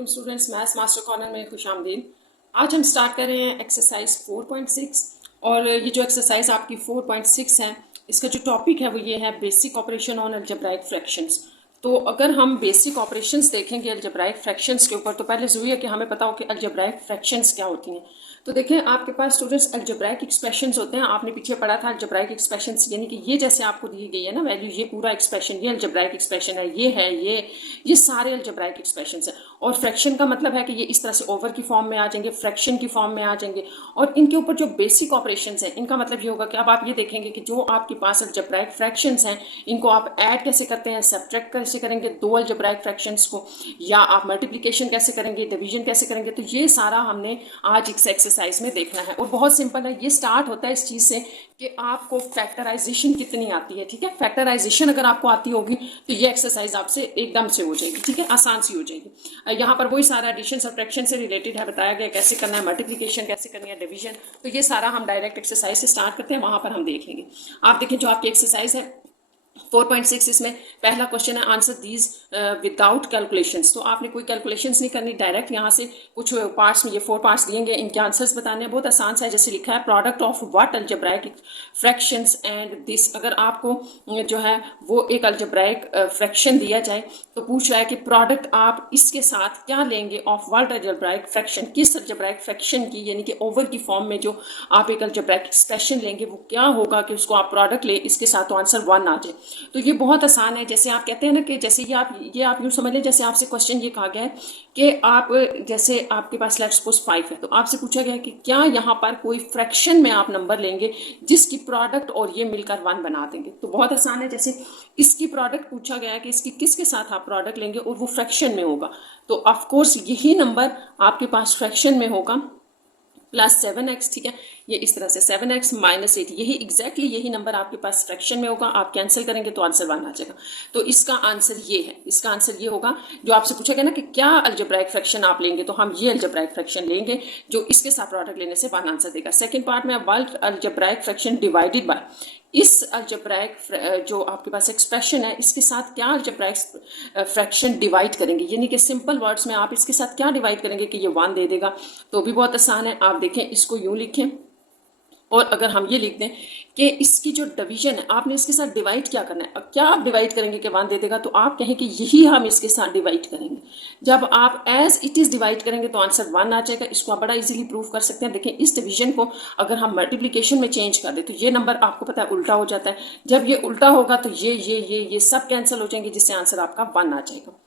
वालेकुम students, maths master corner में खुशामदीद। आज हम स्टार्ट कर रहे हैं एक्सरसाइज 4.6 और ये जो एक्सरसाइज आपकी 4.6 है, इसका जो टॉपिक है वो ये है basic operation on algebraic fractions. तो अगर हम बेसिक ऑपरेशंस देखेंगे अलजेब्राइक फ्रैक्शंस के ऊपर, तो पहले ज़रूरी है कि हमें पता हो कि अलजेब्राइक फ्रैक्शंस क्या होती हैं। तो देखें, आपके पास स्टूडेंट्स अलजेब्राइक एक्सप्रेशंस होते हैं। आपने पीछे पढ़ा था अलजेब्राइक एक्सप्रेशंस, यानी कि ये जैसे आपको दी गई है ना वैल्यू, ये पूरा एक्सप्रेशन ये अलजेब्राइक एक्सप्रेशन है, ये सारे अलजेब्राइक एक्सप्रेशंस हैं। और फ्रैक्शन का मतलब है कि ये इस तरह से ओवर की फॉर्म में आ जाएंगे, फ्रैक्शन की फॉर्म में आ जाएंगे। और इनके ऊपर जो बेसिक ऑपरेशंस हैं, इनका मतलब ये होगा कि अब आप ये देखेंगे कि जो आपके पास अलजेब्राइक फ्रैक्शंस हैं, इनको आप ऐड कैसे करते हैं, सब्ट्रैक्ट कैसे करेंगे दो अलजेब्राइक फ्रैक्शंस को, या आप मल्टीप्लिकेशन कैसे करेंगे, डिवीजन कैसे करेंगे। तो ये सारा हमने आज इस एक्सरसाइज में देखना है। और बहुत सिंपल है, ये स्टार्ट होता है इस चीज़ से कि आपको फैक्टराइजेशन कितनी आती है। ठीक है, फैक्टराइजेशन अगर आपको आती होगी तो ये एक्सरसाइज आपसे एकदम से हो जाएगी। ठीक है, आसान सी हो जाएगी। यहाँ पर वही सारा एडिशन सब्ट्रैक्शन से रिलेटेड है, बताया गया कैसे करना है, मल्टीप्लिकेशन कैसे करनी है, डिवीजन। तो ये सारा हम डायरेक्ट एक्सरसाइज से स्टार्ट करते हैं, वहां पर हम देख लेंगे। आप देखें, जो आपकी एक्सरसाइज है 4.6, इसमें पहला क्वेश्चन है आंसर दीज विदाउट कैलकुलेशंस। तो आपने कोई कैलकुलेशंस नहीं करनी, डायरेक्ट यहाँ से कुछ पार्ट्स में, ये 4 पार्ट्स दिएंगे, इनके आंसर्स बताने हैं। बहुत आसान सा है, जैसे लिखा है product of what algebraic fractions and this. अगर आपको जो है वो एक अलजेब्राइक फ्रैक्शन दिया जाए तो पूछ रहा है कि प्रोडक्ट आप इसके साथ क्या लेंगे ऑफ व्हाट अलजेब्राइक फ्रैक्शन, किस अलजेब्राइक फ्रैक्शन की, यानी कि ओवर की फॉर्म में जो आप एक अलजेब्राइक एक्सप्रेशन लेंगे वो क्या होगा कि उसको आप प्रोडक्ट ले इसके साथ, तो आंसर 1 आ जाए। तो ये बहुत आसान है। जैसे आप कहते हैं ना कि जैसे ये आप यूँ समझ लें, जैसे आपसे क्वेश्चन ये कहा गया है कि आप, जैसे आपके पास लेट्स सपोज 5 है, तो आपसे पूछा गया है कि क्या यहाँ पर कोई फ्रैक्शन में आप नंबर लेंगे जिसकी प्रोडक्ट और ये मिलकर 1 बना देंगे। तो बहुत आसान है, जैसे इसकी प्रोडक्ट पूछा गया है कि इसकी किसके साथ आप प्रोडक्ट लेंगे और वो फ्रैक्शन में होगा, तो ऑफकोर्स यही नंबर आपके पास फ्रैक्शन में होगा प्लस 7x। ठीक है, ये इस तरह से 7x माइनस 8, यही एग्जैक्टली यही नंबर आपके पास फ्रैक्शन में होगा। आप कैंसिल करेंगे तो आंसर 1 आ जाएगा। तो इसका आंसर ये है, इसका आंसर ये होगा। जो आपसे पूछा गया ना कि क्या अलजेब्राइक फ्रैक्शन आप लेंगे, तो हम ये अलजेब्राइक फ्रैक्शन लेंगे जो इसके साथ प्रोडक्ट लेने से 1 आंसर देगा। सेकेंड पार्ट में अब अलजेब्राइक फ्रैक्शन डिवाइडेड बाय, इस अलजेब्राइक जो आपके पास एक्सप्रेशन है इसके साथ क्या अलजेब्राइक फ्रैक्शन डिवाइड करेंगे, यानी कि सिंपल वर्ड्स में आप इसके साथ क्या डिवाइड करेंगे कि ये 1 दे देगा। तो भी बहुत आसान है। आप देखें, इसको यूं लिखें, और अगर हम ये लिख दें कि इसकी जो डिवीजन है आपने इसके साथ डिवाइड क्या करना है, अब क्या आप डिवाइड करेंगे कि 1 दे देगा, तो आप कहें कि यही हम इसके साथ डिवाइड करेंगे। जब आप एज इट इज़ डिवाइड करेंगे तो आंसर 1 आ जाएगा। इसको आप बड़ा इजीली प्रूव कर सकते हैं। देखें, इस डिवीजन को अगर हम मल्टीप्लिकेशन में चेंज कर दें तो ये नंबर आपको पता है उल्टा हो जाता है। जब ये उल्टा होगा तो ये सब कैंसिल हो जाएंगे, जिससे आंसर आपका 1 आ जाएगा।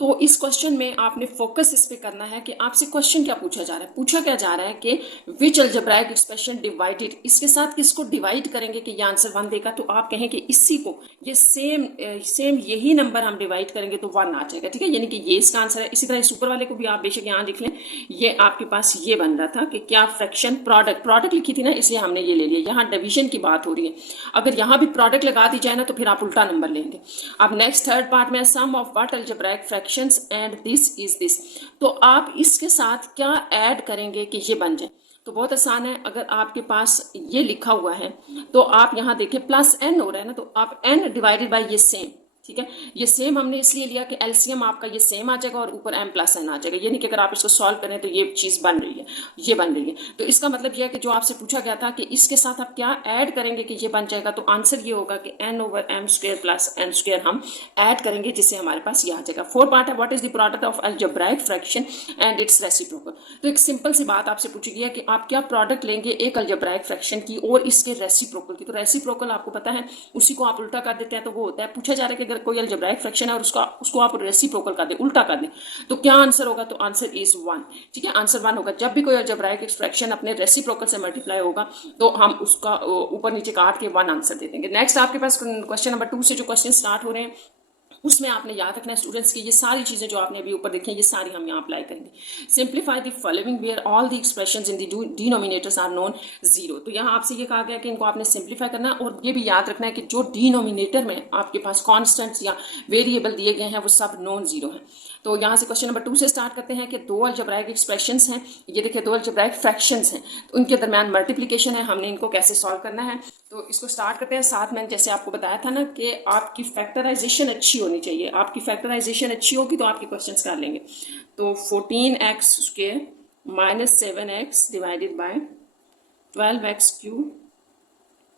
तो इस क्वेश्चन में आपने फोकस इस पे करना है कि आपसे क्वेश्चन क्या पूछा जा रहा है। पूछा क्या जा रहा है कि विच अलजेब्राइक एक्सप्रेशन डिवाइडेड, इसके साथ किसको डिवाइड करेंगे कि ये आंसर 1 देगा। तो आप कहें कि इसी को, ये सेम यही नंबर हम डिवाइड करेंगे तो 1 आ जाएगा। ठीक है, यानी कि ये इसका आंसर है। इसी तरह इस ऊपर वाले को भी आप बेशक यहाँ लिख लें। ये आपके पास ये बन रहा था कि क्या फ्रैक्शन प्रोडक्ट लिखी थी ना, इसलिए हमने ये ले लिया। यहाँ डिवीजन की बात हो रही है, अगर यहाँ भी प्रोडक्ट लगा दी जाए ना तो फिर आप उल्टा नंबर लेंगे। अब नेक्स्ट थर्ड पार्ट में sum of what algebraic and this is this, तो आप इसके साथ क्या ऐड करेंगे कि ये बन जाए। तो बहुत आसान है, अगर आपके पास ये लिखा हुआ है तो आप यहाँ देखिए प्लस n हो रहा है ना, तो आप n डिवाइडेड बाय ये सेम। ठीक है, ये सेम हमने इसलिए लिया कि एलसीएम आपका ये सेम आ जाएगा और ऊपर m प्लस n आ जाएगा, यानी कि अगर आप इसको सॉल्व करें तो ये चीज़ बन रही है, ये बन रही है। तो इसका मतलब यह है कि जो आपसे पूछा गया था कि इसके साथ आप क्या ऐड करेंगे कि ये बन जाएगा, तो आंसर ये होगा कि n/m² प्लस n² हम ऐड करेंगे, जिससे हमारे पास ये आ जाएगा। 4 पार्ट है, what is the product of algebraic fraction and it's reciprocal. तो एक सिंपल सी बात आपसे पूछी गई है कि आप क्या प्रोडक्ट लेंगे एक अलजेब्राइक फ्रैक्शन की और इसके रेसिप्रोकल की। तो रेसिप्रोकल आपको पता है, उसी को आप उल्टा कर देते हैं तो वो होता है। पूछा जा रहा है कि अगर कोई अलजेब्राइक फ्रैक्शन है और उसको आप रेसिप्रोकल कर दें, उल्टा कर दें, तो क्या आंसर होगा, तो आंसर इज 1। ठीक है, आंसर 1 होगा। जब भी कोई अलजेब्राइक फ्रैक्शन अपने रेसिप्रोकल से मल्टीप्लाई होगा तो हम उसका ऊपर नीचे काट के 1 आंसर दे देंगे। नेक्स्ट आपके पास क्वेश्चन नंबर 2 से जो क्वेश्चन स्टार्ट हो रहे हैं उसमें आपने याद रखना है स्टूडेंट्स की ये सारी चीज़ें जो आपने अभी ऊपर देखी हैं, ये सारी हम यहाँ अप्लाई करेंगे। Simplify the following where all the expressions in the denominators are non 0। तो यहाँ आपसे ये कहा गया कि इनको आपने सिंप्लीफाई करना है, और ये भी याद रखना है कि जो डिनोमिनेटर में आपके पास कॉन्स्टेंट्स या वेरिएबल दिए गए हैं वो सब नॉन 0 हैं। तो यहाँ से क्वेश्चन नंबर 2 से स्टार्ट करते हैं कि दो अलजेब्राइक एक्सप्रेशंस हैं, ये देखिए दो अलजेब्राइक फ्रैक्शंस हैं, तो उनके दरमियान मल्टीप्लिकेशन है, हमने इनको कैसे सॉल्व करना है। तो इसको स्टार्ट करते हैं। साथ में जैसे आपको बताया था ना कि आपकी फैक्टराइजेशन अच्छी होनी चाहिए, आपकी फैक्टराइजेशन अच्छी होगी तो आपके क्वेश्चन कर लेंगे। तो 14x² minus 7x divided by 12x³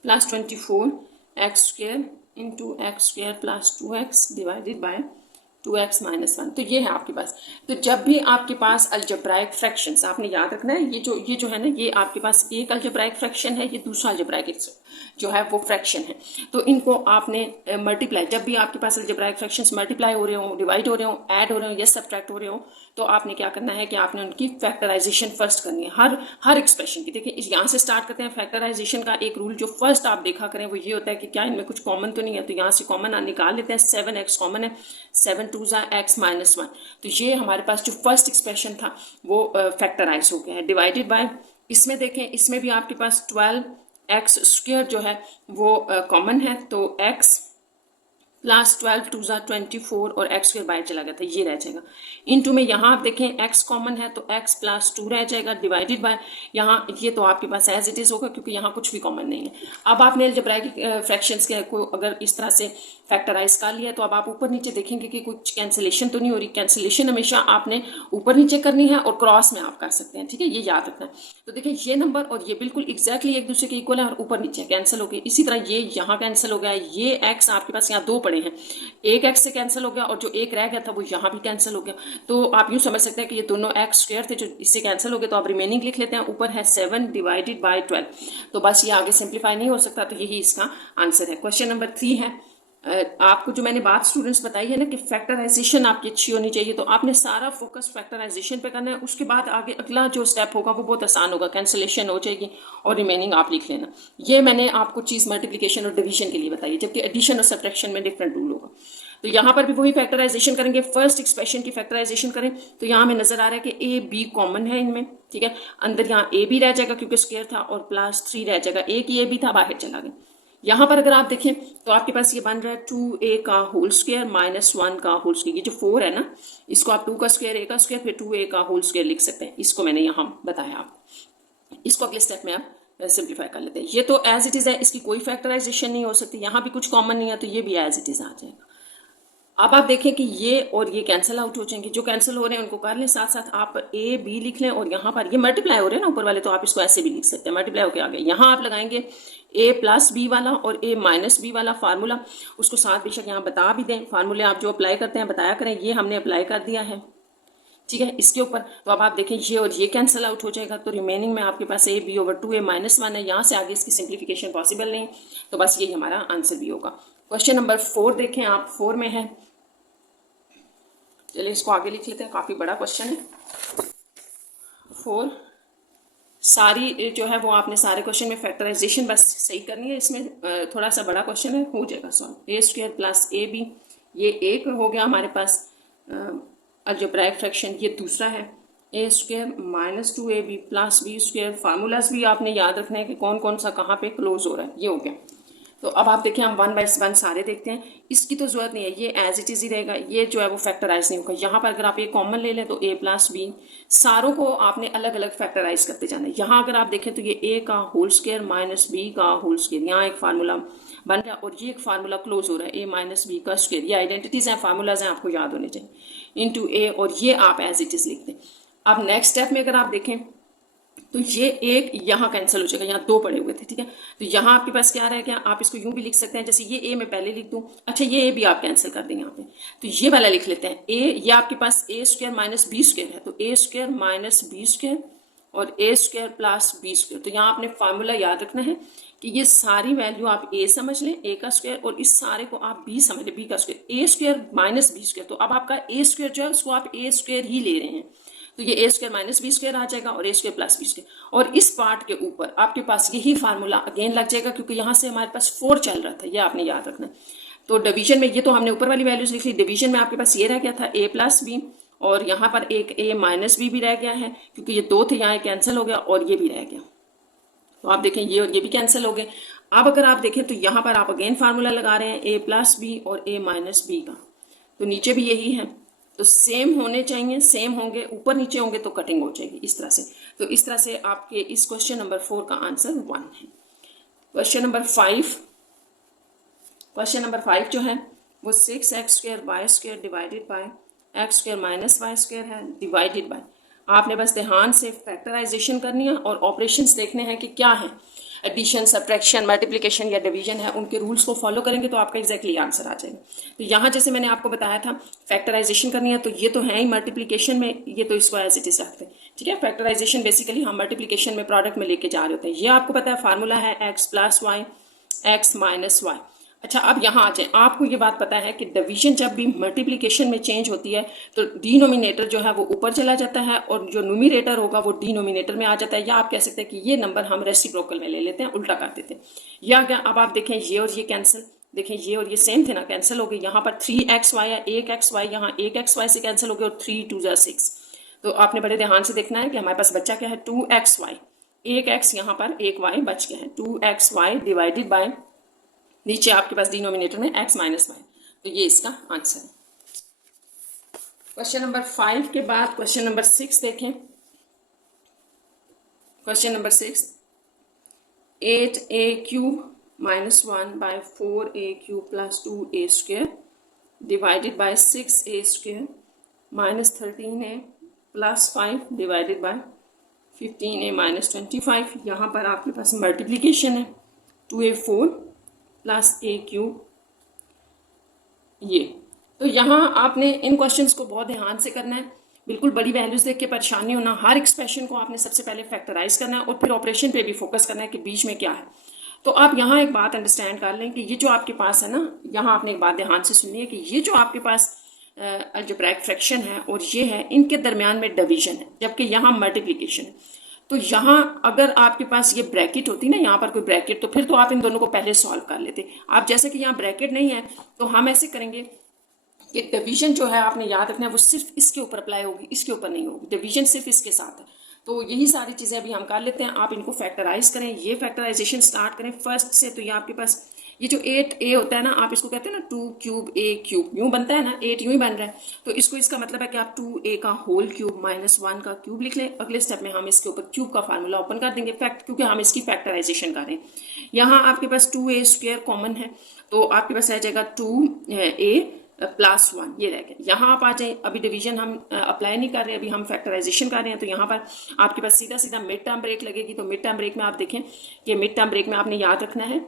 plus 24x² into x² plus 2x divided by 2x minus 1। तो ये है आपके पास। तो जब भी आपके पास अलजेब्राइक फ्रैक्शंस, आपने याद रखना है ये जो है ना, ये आपके पास एक अलजेब्राइक फ्रैक्शन है, ये दूसरा अलजेब्राइक जो है वो फ्रैक्शन है। तो इनको आपने मल्टीप्लाई, जब भी आपके पास अलजेब्राइक फ्रैक्शंस मल्टीप्लाई हो रहे हो, डिवाइड हो रहे हो, ऐड हो रहे हो या सब्ट्रैक्ट हो रहे हो, तो आपने क्या करना है कि आपने उनकी फैक्टराइजेशन फर्स्ट करनी है हर एक्सप्रेशन की। देखिए यहाँ से स्टार्ट करते हैं। फैक्टराइजेशन का एक रूल जो फर्स्ट आप देखा करें वो ये होता है कि क्या इनमें कुछ कॉमन तो नहीं है, तो यहाँ से कॉमन निकाल लेते हैं। 7x कॉमन है, 7 2 x माइनस 1। तो ये हमारे पास जो फर्स्ट एक्सप्रेशन था वो फैक्टराइज हो गया है। डिवाइडेड बाय, इसमें देखें, इसमें भी आपके पास 12x² जो है वो कॉमन है, तो x प्लस 12 2 24 और x² बाहर चला गया था, ये रह जाएगा। इनटू में यहाँ आप देखें x कॉमन है तो x प्लस 2 रह जाएगा, डिवाइडेड बाय यहाँ ये तो आपके पास एज इट इज़ होगा क्योंकि यहाँ कुछ भी कॉमन नहीं है। अब आपने अलजेब्राइक फ्रैक्शंस के को अगर इस तरह से फैक्टराइज कर लिया तो अब आप ऊपर नीचे देखेंगे कि कुछ कैंसिलेशन तो नहीं हो रही। कैंसिलेशन हमेशा आपने ऊपर नीचे करनी है और क्रॉस में आप कर सकते हैं, ठीक है, ये याद रखना है। तो देखिए ये नंबर और ये बिल्कुल एग्जैक्टली एक दूसरे के इक्वल है और ऊपर नीचे कैंसिल हो गए। इसी तरह ये यहाँ कैंसिल हो गया, ये x आपके पास यहाँ दो पड़े हैं, एक x से कैंसिल हो गया और जो एक रह गया था वो यहाँ भी कैंसिल हो गया। तो आप यूँ समझ सकते हैं कि ये दोनों x² थे जो इससे कैंसिल हो गए। तो आप रिमेनिंग लिख लेते हैं, ऊपर है 7 डिवाइडेड बाय 12। तो बस ये आगे सिंप्लीफाई नहीं हो सकता, तो यही इसका आंसर है। क्वेश्चन नंबर 3 है, आपको जो मैंने बात स्टूडेंट्स बताई है ना कि फैक्टराइजेशन आपकी अच्छी होनी चाहिए, तो आपने सारा फोकस फैक्टराइजेशन पे करना है। उसके बाद आगे अगला जो स्टेप होगा वो बहुत आसान होगा, कैंसिलेशन हो जाएगी और रिमेनिंग आप लिख लेना। ये मैंने आपको चीज़ मल्टीप्लिकेशन और डिवीजन के लिए बताई है, जबकि एडिशन और सब्ट्रैक्शन में डिफरेंट रूल होगा। तो यहाँ पर भी वही फैक्टराइजेशन करेंगे, फर्स्ट एक्सप्रेशन की फैक्टराइजेशन करें। तो यहाँ हमें नजर आ रहा है कि ए बी कॉमन है इनमें, ठीक है, अंदर यहाँ ए भी रह जाएगा क्योंकि स्क्वायर था और प्लस 3 रह जाएगा, एक ये भी था बाहर चला गया। यहाँ पर अगर आप देखें तो आपके पास ये बन रहा है 2a का होल स्क्वायर माइनस 1 का होल स्क्वायर। ये जो 4 है ना, इसको आप 2 का स्क्वायर, a का स्क्वायर, फिर 2a का होल स्क्वायर लिख सकते हैं। इसको मैंने यहाँ बताया आपको। इसको अगले स्टेप में आप सिंप्लीफाई कर लेते हैं। ये तो एज इट इज़ है, इसकी कोई फैक्टराइजेशन नहीं हो सकती। यहाँ भी कुछ कॉमन नहीं है तो ये भी एज इट इज़ आ जाएगा। अब आप देखें कि ये और ये कैंसिल आउट हो जाएंगे, जो कैंसिल हो रहे हैं उनको कर लें, साथ साथ आप ए बी लिख लें और यहाँ पर ये मल्टीप्लाई हो रहे हैं ना ऊपर वाले, तो आप इसको ऐसे भी लिख सकते हैं, मल्टीप्लाई होकर आ गए। यहाँ आप लगाएंगे ए प्लस बी वाला और ए माइनस बी वाला फार्मूला, उसको साथ बेशक यहाँ बता भी दें। फार्मूले आप जो अप्लाई करते हैं बताया करें, ये हमने अप्लाई कर दिया है, ठीक है, इसके ऊपर। तो अब आप देखें ये और ये कैंसिल आउट हो जाएगा, तो रिमेनिंग में आपके पास A B over 2a minus 1 है। यहाँ से आगे इसकी सिंप्लीफिकेशन पॉसिबल नहीं, तो बस यही हमारा आंसर भी होगा। क्वेश्चन नंबर 4 देखें आप, 4 में है, चलिए इसको आगे लिख लेते हैं, काफ़ी बड़ा क्वेश्चन है। 4 सारी जो है वो आपने सारे क्वेश्चन में फैक्टराइजेशन बस सही करनी है। इसमें थोड़ा सा बड़ा क्वेश्चन है, हो जाएगा solve. a² plus A B, ये एक हो गया हमारे पास अलजेब्राइक फ्रैक्शन, ये दूसरा है a² minus 2ab plus b²। Formulas भी आपने याद रखना है कि कौन कौन सा कहाँ पे क्लोज हो रहा है, ये हो गया। तो अब आप देखिए हम 1 बाय 1 सारे देखते हैं, इसकी तो जरूरत नहीं है, ये एज इट इज़ ही रहेगा, ये जो है वो फैक्टराइज नहीं होगा। यहाँ पर अगर आप ये कॉमन ले लें तो a प्लस बी, सारों को आपने अलग अलग फैक्टराइज करते जाना है। यहाँ अगर आप देखें तो ये a का होल स्क्वायर माइनस b का होल स्क्वायर, यहाँ एक फार्मूला बन रहा है और ये एक फार्मूला क्लोज हो रहा है a माइनस बी का स्क्वायर। ये आइडेंटिटीज हैं, फार्मूलाज हैं, आपको याद होने चाहिए, इंटू a, और ये आप एज इट इज़ लिखते हैं। अब नेक्स्ट स्टेप में अगर आप देखें तो ये एक यहाँ कैंसिल हो जाएगा, यहाँ दो पड़े हुए थे, ठीक है। तो यहाँ आपके पास क्या रह गया, आप इसको यूं भी लिख सकते हैं, जैसे ये ए मैं पहले लिख दूं, अच्छा ये ए भी आप कैंसिल कर दें यहाँ पे, तो ये वाला लिख लेते हैं ए। ये आपके पास a² माइनस b² है, तो a² माइनस b² और a² प्लस b²। तो यहाँ आपने फार्मूला याद रखना है कि ये सारी वैल्यू आप a समझ लें, a का स्क्वायर, और इस सारे को आप b समझ लें, b का स्क्वायर, a² माइनस b²। तो अब आपका a² जो है उसको आप a² ही ले रहे हैं, तो ये a² माइनस b² आ जाएगा और a² प्लस b²। और इस पार्ट के ऊपर आपके पास यही फार्मूला अगेन लग जाएगा, क्योंकि यहाँ से हमारे पास 4 चल रहा था, ये आपने याद रखना। तो डिवीजन में ये तो हमने ऊपर वाली वैल्यूज लिख ली, डिवीजन में आपके पास ये रह गया था a प्लस बी, और यहाँ पर एक a माइनस बी भी रह गया है, क्योंकि ये 2 थे, यहाँ कैंसिल हो गया और ये भी रह गया। तो आप देखें ये और ये भी कैंसिल हो गए। अब अगर आप देखें तो यहाँ पर आप अगेन फार्मूला लगा रहे हैं a प्लस बी और a माइनस बी का, तो नीचे भी यही है। तो सेम होने चाहिए, सेम होंगे, ऊपर नीचे होंगे तो कटिंग हो जाएगी इस तरह से। तो इस तरह से आपके इस क्वेश्चन नंबर 4 का आंसर 1 है। क्वेश्चन नंबर 5 जो है वो 6x² y² divided by x² minus y² है, डिवाइडेड बाय, आपने बस ध्यान से फैक्टराइजेशन करनी है और ऑपरेशंस देखने हैं कि क्या है, एडिशन, सब्ट्रैक्शन, मल्टीप्लिकेशन या डिवीजन है, उनके रूल्स को फॉलो करेंगे तो आपका एग्जैक्टली आंसर आ जाएगा। तो यहाँ जैसे मैंने आपको बताया था फैक्टराइजेशन करनी है, तो ये तो है ही मल्टीप्लिकेशन में, ये तो इसको एज इट इज रखते हैं, ठीक है। फैक्टराइजेशन बेसिकली हम मल्टीप्लिकेशन में प्रोडक्ट में लेके जा रहे होते हैं। ये आपको पता है फार्मूला है x plus y x minus y. अच्छा, अब यहाँ आ जाए, आपको ये बात पता है कि डिवीजन जब भी मल्टीप्लिकेशन में चेंज होती है तो डिनोमिनेटर जो है वो ऊपर चला जाता है और जो न्यूमरेटर होगा वो डिनोमिनेटर में आ जाता है, या आप कह सकते हैं कि ये नंबर हम रेसिप्रोकल में ले लेते हैं, उल्टा कर देते हैं। या क्या, अब आप देखें ये और ये कैंसिल, देखें ये और ये सेम थे ना, कैंसिल हो गए। यहाँ पर 3xy या 1xy, यहाँ 1xy से कैंसिल हो गया और 3 2 जा 6। तो आपने बड़े ध्यान से देखना है कि हमारे पास बच्चा क्या है 2xy, 1x यहाँ पर 1y बच गया है, 2xy डिवाइडेड बाय, नीचे आपके पास डिनोमिनेटर में x माइनस वाई। तो ये इसका आंसर है। क्वेश्चन नंबर 5 के बाद क्वेश्चन नंबर 6 देखें। Question number 6, 8a³ minus 1 by 4a³ plus 2a² divided by 6a² minus 13a plus 5 divided by 15a minus 25। यहाँ पर आपके पास मल्टीप्लीकेशन है, 2a4 प्लस a³। ये तो यहाँ आपने इन क्वेश्चंस को बहुत ध्यान से करना है, बिल्कुल बड़ी वैल्यूज देख के परेशानी होना। हर एक्सप्रेशन को आपने सबसे पहले फैक्टराइज करना है और फिर ऑपरेशन पे भी फोकस करना है कि बीच में क्या है। तो आप यहाँ एक बात अंडरस्टैंड कर लें कि ये जो आपके पास है ना, यहाँ आपने एक बात ध्यान से सुननी है कि ये जो आपके पास अलजेब्राइक फ्रैक्शन है और ये है, इनके दरमियान में डिवीजन है, जबकि यहाँ मल्टीप्लिकेशन है। तो यहाँ अगर आपके पास ये ब्रैकेट होती ना, यहाँ पर कोई ब्रैकेट, तो फिर तो आप इन दोनों को पहले सॉल्व कर लेते। आप जैसे कि यहाँ ब्रैकेट नहीं है तो हम ऐसे करेंगे कि डिवीजन जो है आपने याद रखना है वो सिर्फ इसके ऊपर अप्लाई होगी, इसके ऊपर नहीं होगी, डिवीजन सिर्फ इसके साथ है। तो यही सारी चीज़ें अभी हम कर लेते हैं। आप इनको फैक्टराइज करें, ये फैक्टराइजेशन स्टार्ट करें फर्स्ट से। तो ये आपके पास ये जो 8a होता है ना, आप इसको कहते हैं ना 2³ यूँ बनता है ना, 8 यूँ ही बन रहा है। तो इसको, इसका मतलब है कि आप 2a का होल क्यूब माइनस 1 का क्यूब लिख लें। अगले स्टेप में हम इसके ऊपर क्यूब का फार्मूला ओपन कर देंगे, फैक्ट, क्योंकि हम इसकी फैक्टराइजेशन कर रहे हैं। यहाँ आपके पास 2a² कॉमन है, तो आपके पास आ जाएगा 2a प्लस 1, ये रह गया। यहाँ आप आ जाए, अभी डिवीजन हम अप्लाई नहीं कर रहे, अभी हम फैक्टराइजेशन कर रहे हैं। तो यहाँ पर आपके पास सीधा सीधा मिड टर्म ब्रेक लगेगी। तो मिड टर्म ब्रेक में आप देखें कि मिड टर्म ब्रेक में आपने याद रखना है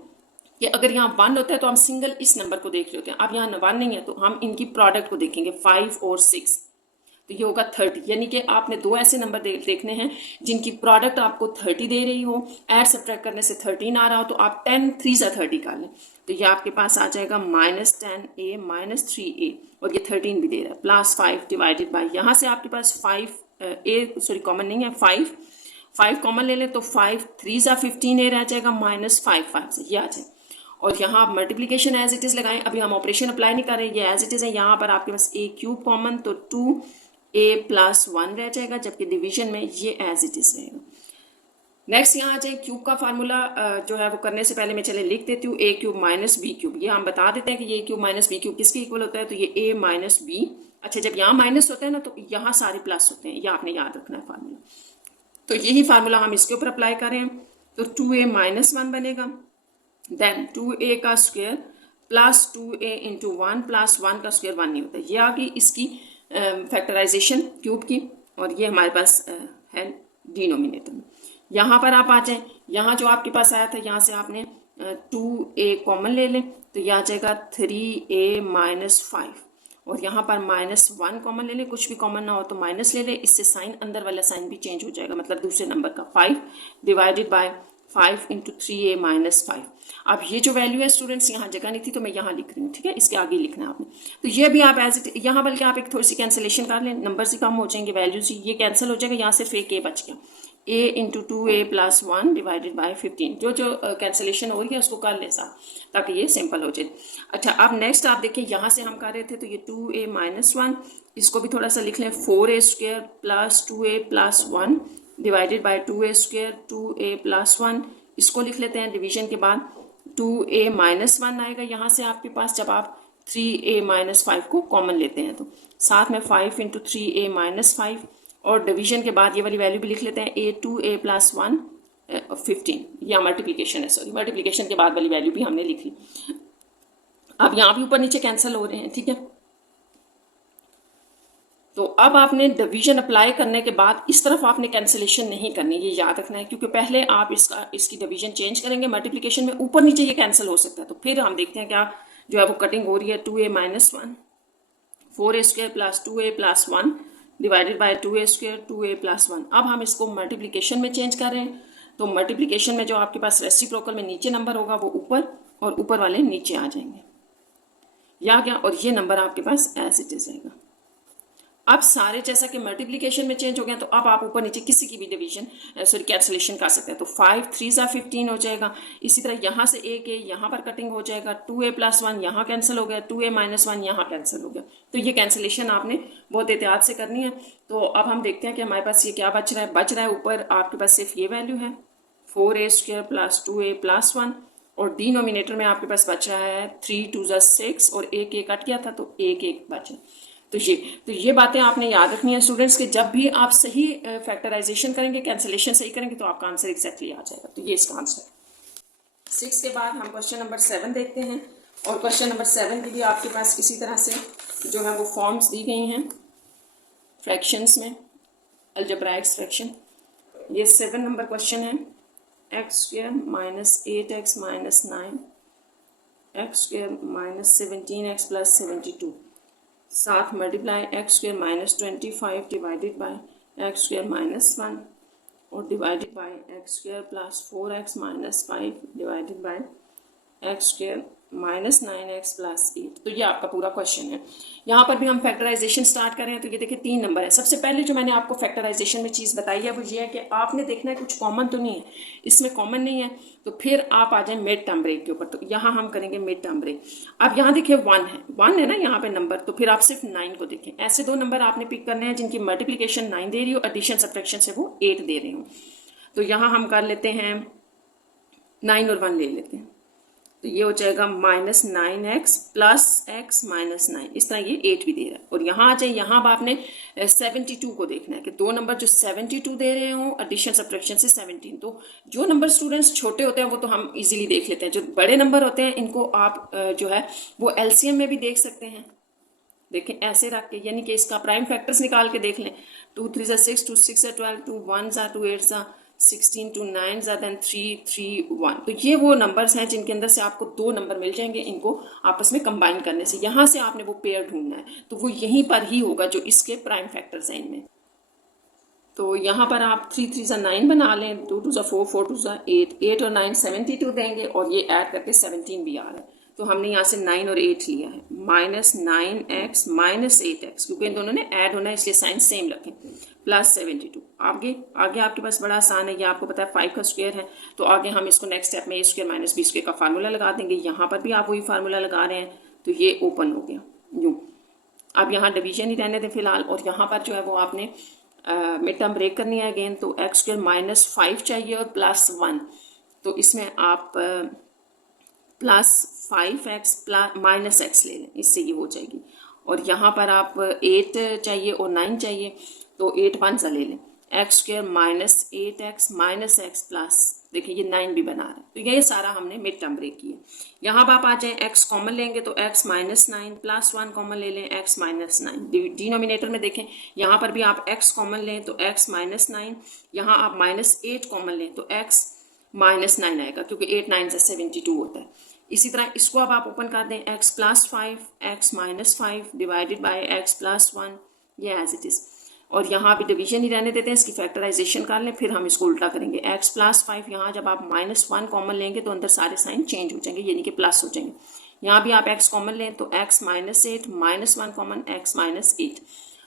कि अगर यहाँ 1 होता है तो हम सिंगल इस नंबर को देख रहे होते हैं। अब यहाँ 1 नहीं है तो हम इनकी प्रोडक्ट को देखेंगे, 5 और 6, तो ये होगा 30। यानी कि आपने दो ऐसे नंबर देखने हैं जिनकी प्रोडक्ट आपको 30 दे रही हो, ऐड सब्ट्रैक्ट करने से 13 आ रहा हो, तो आप 10 3 सा 30 कर लें। तो ये आपके पास आ जाएगा माइनस 10a माइनस 3a, और ये 13 भी दे रहा है, प्लस 5 डिवाइडेड बाई, यहाँ से आपके पास 5a कॉमन नहीं है, 5 कॉमन ले लें तो 5 3 सा 15a रह जाएगा माइनस 5 से, ये आ जाए। और यहाँ आप मल्टीप्लिकेशन एज इट इज़ लगाएं, अभी हम ऑपरेशन अप्लाई नहीं कर रहे, ये एज इट इज़ है। यहाँ पर आपके पास a³ कॉमन, तो 2a प्लस 1 रह जाएगा, जबकि डिवीजन में ये एज इट इज़ रहेगा। नेक्स्ट यहाँ आ जाए, क्यूब का फार्मूला जो है वो करने से पहले मैं चले लिख देती हूँ, a³ माइनस b³। ये हम बता देते हैं कि ये a³ माइनस b³ किसके इक्वल होता है, तो ये a माइनस b। अच्छा, जब यहाँ माइनस होता है ना तो यहाँ सारे प्लस होते हैं, ये आपने याद रखना है फार्मूला। तो यही फार्मूला हम इसके ऊपर अप्लाई करें, तो 2a माइनस 1 बनेगा, देन 2a का square plus 2a into 1 plus 1 का स्क्वायर 1 नहीं होता। ये आ गई इसकी फैक्टराइजेशन क्यूब की, और ये हमारे पास है डिनोमिनेटर में। यहाँ पर आप आ जाएं, यहाँ जो आपके पास आया था यहाँ से आपने 2a कॉमन ले लें, तो यह आ जाएगा 3a माइनस 5, और यहाँ पर माइनस 1 कॉमन ले लें, कुछ भी कॉमन ना हो तो माइनस ले लें, इससे साइन, अंदर वाला साइन भी चेंज हो जाएगा, मतलब दूसरे नंबर का 5 divided bye 5 into 3a minus 5। अब ये जो वैल्यू है स्टूडेंट्स, यहाँ जगह नहीं थी तो मैं यहाँ लिख रही हूँ, ठीक है, इसके आगे लिखना है आपने। तो ये भी आप एज इट, यहाँ बल्कि आप एक थोड़ी सी कैंसिलेशन कर लें, नंबर ही कम हो जाएंगे, वैल्यूज ही ये कैंसिल हो जाएगा, यहाँ सिर्फ एक a बच गया, a into 2a plus 1 divided by 15। जो कैंसिलेशन हो रही है उसको कर लें साथ, ताकि ये सिंपल हो जाए। अच्छा, अब नेक्स्ट आप देखिए, यहाँ से हम कर रहे थे तो ये 2a माइनस 1, इसको भी थोड़ा सा लिख लें, 4a square plus 2a plus 1 divided by 2a square 2a plus 1, इसको लिख लेते हैं। डिवीजन के बाद 2a माइनस 1 आएगा यहाँ से आपके पास, जब आप 3a-5 को कॉमन लेते हैं तो साथ में 5 इंटू 3a-5 और डिवीजन के बाद ये वाली वैल्यू भी लिख लेते हैं a2a+1 15, या मल्टीप्लिकेशन है, सॉरी मल्टीप्लिकेशन के बाद वाली वैल्यू भी हमने लिख ली। अब यहाँ भी ऊपर नीचे कैंसिल हो रहे हैं, ठीक है। तो अब आपने डिवीजन अप्लाई करने के बाद इस तरफ आपने कैंसिलेशन नहीं करनी, ये याद रखना है, क्योंकि पहले आप इसकी डिवीजन चेंज करेंगे मल्टीप्लिकेशन में, ऊपर नीचे ये कैंसिल हो सकता है। तो फिर हम देखते हैं क्या जो है वो कटिंग हो रही है। 2a-1 4a²+2a+1 divided by 2a² 2a+1। अब हम इसको मल्टीप्लिकेशन में चेंज कर रहे हैं, तो मल्टीप्लिकेशन में जो आपके पास रेसिप्रोकल में नीचे नंबर होगा वो ऊपर और ऊपर वाले नीचे आ जाएंगे, या क्या, और ये नंबर आपके पास एज इट इज रहेगा। अब सारे जैसा कि मल्टीप्लिकेशन में चेंज हो गया तो अब आप ऊपर नीचे किसी की भी डिवीजन सॉरी कैंसिलेशन कर सकते हैं। तो 5 3 15 हो जाएगा। इसी तरह यहाँ से एक यहाँ पर कटिंग हो जाएगा, 2a+1 यहाँ कैंसिल हो गया, 2a-1 यहाँ कैंसिल हो गया। तो ये कैंसिलेशन आपने बहुत एहतियात से करनी है। तो अब हम देखते हैं कि हमारे पास ये क्या बच रहा है ऊपर आपके पास सिर्फ ये वैल्यू है 4a² + 2a+1 और डिनोमिनेटर में आपके पास बच रहा है 3 2 6 और एक कट गया था तो एक बचा। तो ये बातें आपने याद रखनी है स्टूडेंट्स के जब भी आप सही फैक्टराइजेशन करेंगे, कैंसिलेशन सही करेंगे तो आपका आंसर एग्जैक्टली आ जाएगा। तो ये इसका आंसर है। 6 के बाद हम क्वेश्चन नंबर 7 देखते हैं और क्वेश्चन नंबर 7 की भी आपके पास इसी तरह से जो है वो फॉर्म्स दी गई हैं फ्रैक्शंस में, अलजेब्राइक फ्रैक्शन। ये 7 नंबर क्वेश्चन है। x² - 8x - 9 x² - 17x + 72 साथ multiply x² - 25 divided by x² - 1 और divided by x² + 4x - 5 divided bye x² - 9x + 8। तो ये आपका पूरा क्वेश्चन है। यहाँ पर भी हम फैक्टराइजेशन स्टार्ट करें तो ये देखिए 3 नंबर है। सबसे पहले जो मैंने आपको फैक्टराइजेशन में चीज़ बताई है वो ये है कि आपने देखना है कुछ कॉमन तो नहीं है, इसमें कॉमन नहीं है तो फिर आप आ जाए मिड टर्म ब्रेक के ऊपर। तो यहाँ हम करेंगे मिड टर्म ब्रेक। अब यहाँ देखिए 1 है ना यहाँ पे नंबर, तो फिर आप सिर्फ 9 को देखें। ऐसे 2 नंबर आपने पिक करने हैं जिनकी मल्टीप्लीकेशन 9 दे रही हो, एडिशन सब्ट्रैक्शन से वो 8 दे रहे हो। तो यहाँ हम कर लेते हैं 9 और 1 ले लेते हैं, तो ये हो जाएगा -9x + x - 9। इस तरह ये 8 भी दे रहा है। और यहाँ आ जाए, यहाँ अब आपने 72 को देखना है कि 2 नंबर जो 72 दे रहे हो एडिशन सब्ट्रैक्शन से 17। तो जो नंबर स्टूडेंट्स छोटे होते हैं वो तो हम इजीली देख लेते हैं, जो बड़े नंबर होते हैं इनको आप जो है वो एलसीएम में भी देख सकते हैं। देखें ऐसे रख के, यानी कि इसका प्राइम फैक्टर्स निकाल के देख लें। 2 3 6 2 6 12 2 1 2 8 16 2 9 3 3 1। तो ये वो नंबर्स हैं जिनके अंदर से आपको 2 नंबर मिल जाएंगे, इनको आपस में कंबाइन करने से। यहाँ से आपने वो पेयर ढूंढना है, तो वो यहीं पर ही होगा जो इसके प्राइम फैक्टर्स हैं इनमें। तो यहाँ पर आप 3 3 9 बना लें, 2 2 4 4 2 8 8 और 9 72 देंगे और ये ऐड करके 17 भी आ रहा है। तो हमने यहाँ से 9 और 8 लिया है, -9x - 8x, क्योंकि इन दोनों ने ऐड होना है इसलिए साइन सेम रखें, + 72। आगे आपके पास बड़ा आसान है, ये आपको पता है 5 का स्क्वायर है। तो आगे हम इसको नेक्स्ट स्टेप में a² - b² का फार्मूला लगा देंगे। यहाँ पर भी आप वही फार्मूला लगा रहे हैं, तो ये ओपन हो गया यूँ। अब यहाँ डिवीजन ही रहने दें फिलहाल, और यहाँ पर जो है वो आपने मिड टर्म ब्रेक करनी है अगेन। तो x² - 5 चाहिए और +1, तो इसमें आप +5x - x ले लें, इससे ये हो जाएगी। और यहाँ पर आप 8 चाहिए और 9 चाहिए, तो 8 1 सा ले लें, x² - 8x - x प्लस, देखिए ये 9 भी बना रहा है। तो ये सारा हमने मिड टर्म ब्रेक किया। यहाँ आप आ जाएँ, x कॉमन लेंगे तो x - 9 + 1 कॉमन ले लें, x - 9। डिनोमिनेटर में देखें, यहाँ पर भी आप x कॉमन लें तो x - 9, यहाँ आप -8 कॉमन लें तो x - 9 आएगा, क्योंकि 8 9 से 72 होता है। इसी तरह इसको अब आप ओपन कर दें, x + 5 x - 5 divided bye x + 1, ये एज इट इज़। और यहाँ भी डिवीजन ही रहने देते हैं, इसकी फैक्टराइजेशन कर लें, फिर हम इसको उल्टा करेंगे। x + 5, यहाँ जब आप -1 कॉमन लेंगे तो अंदर सारे साइन चेंज हो जाएंगे, यानी कि प्लस हो जाएंगे। यहाँ भी आप x कॉमन लें तो x - 8 -1 कॉमन x - 8।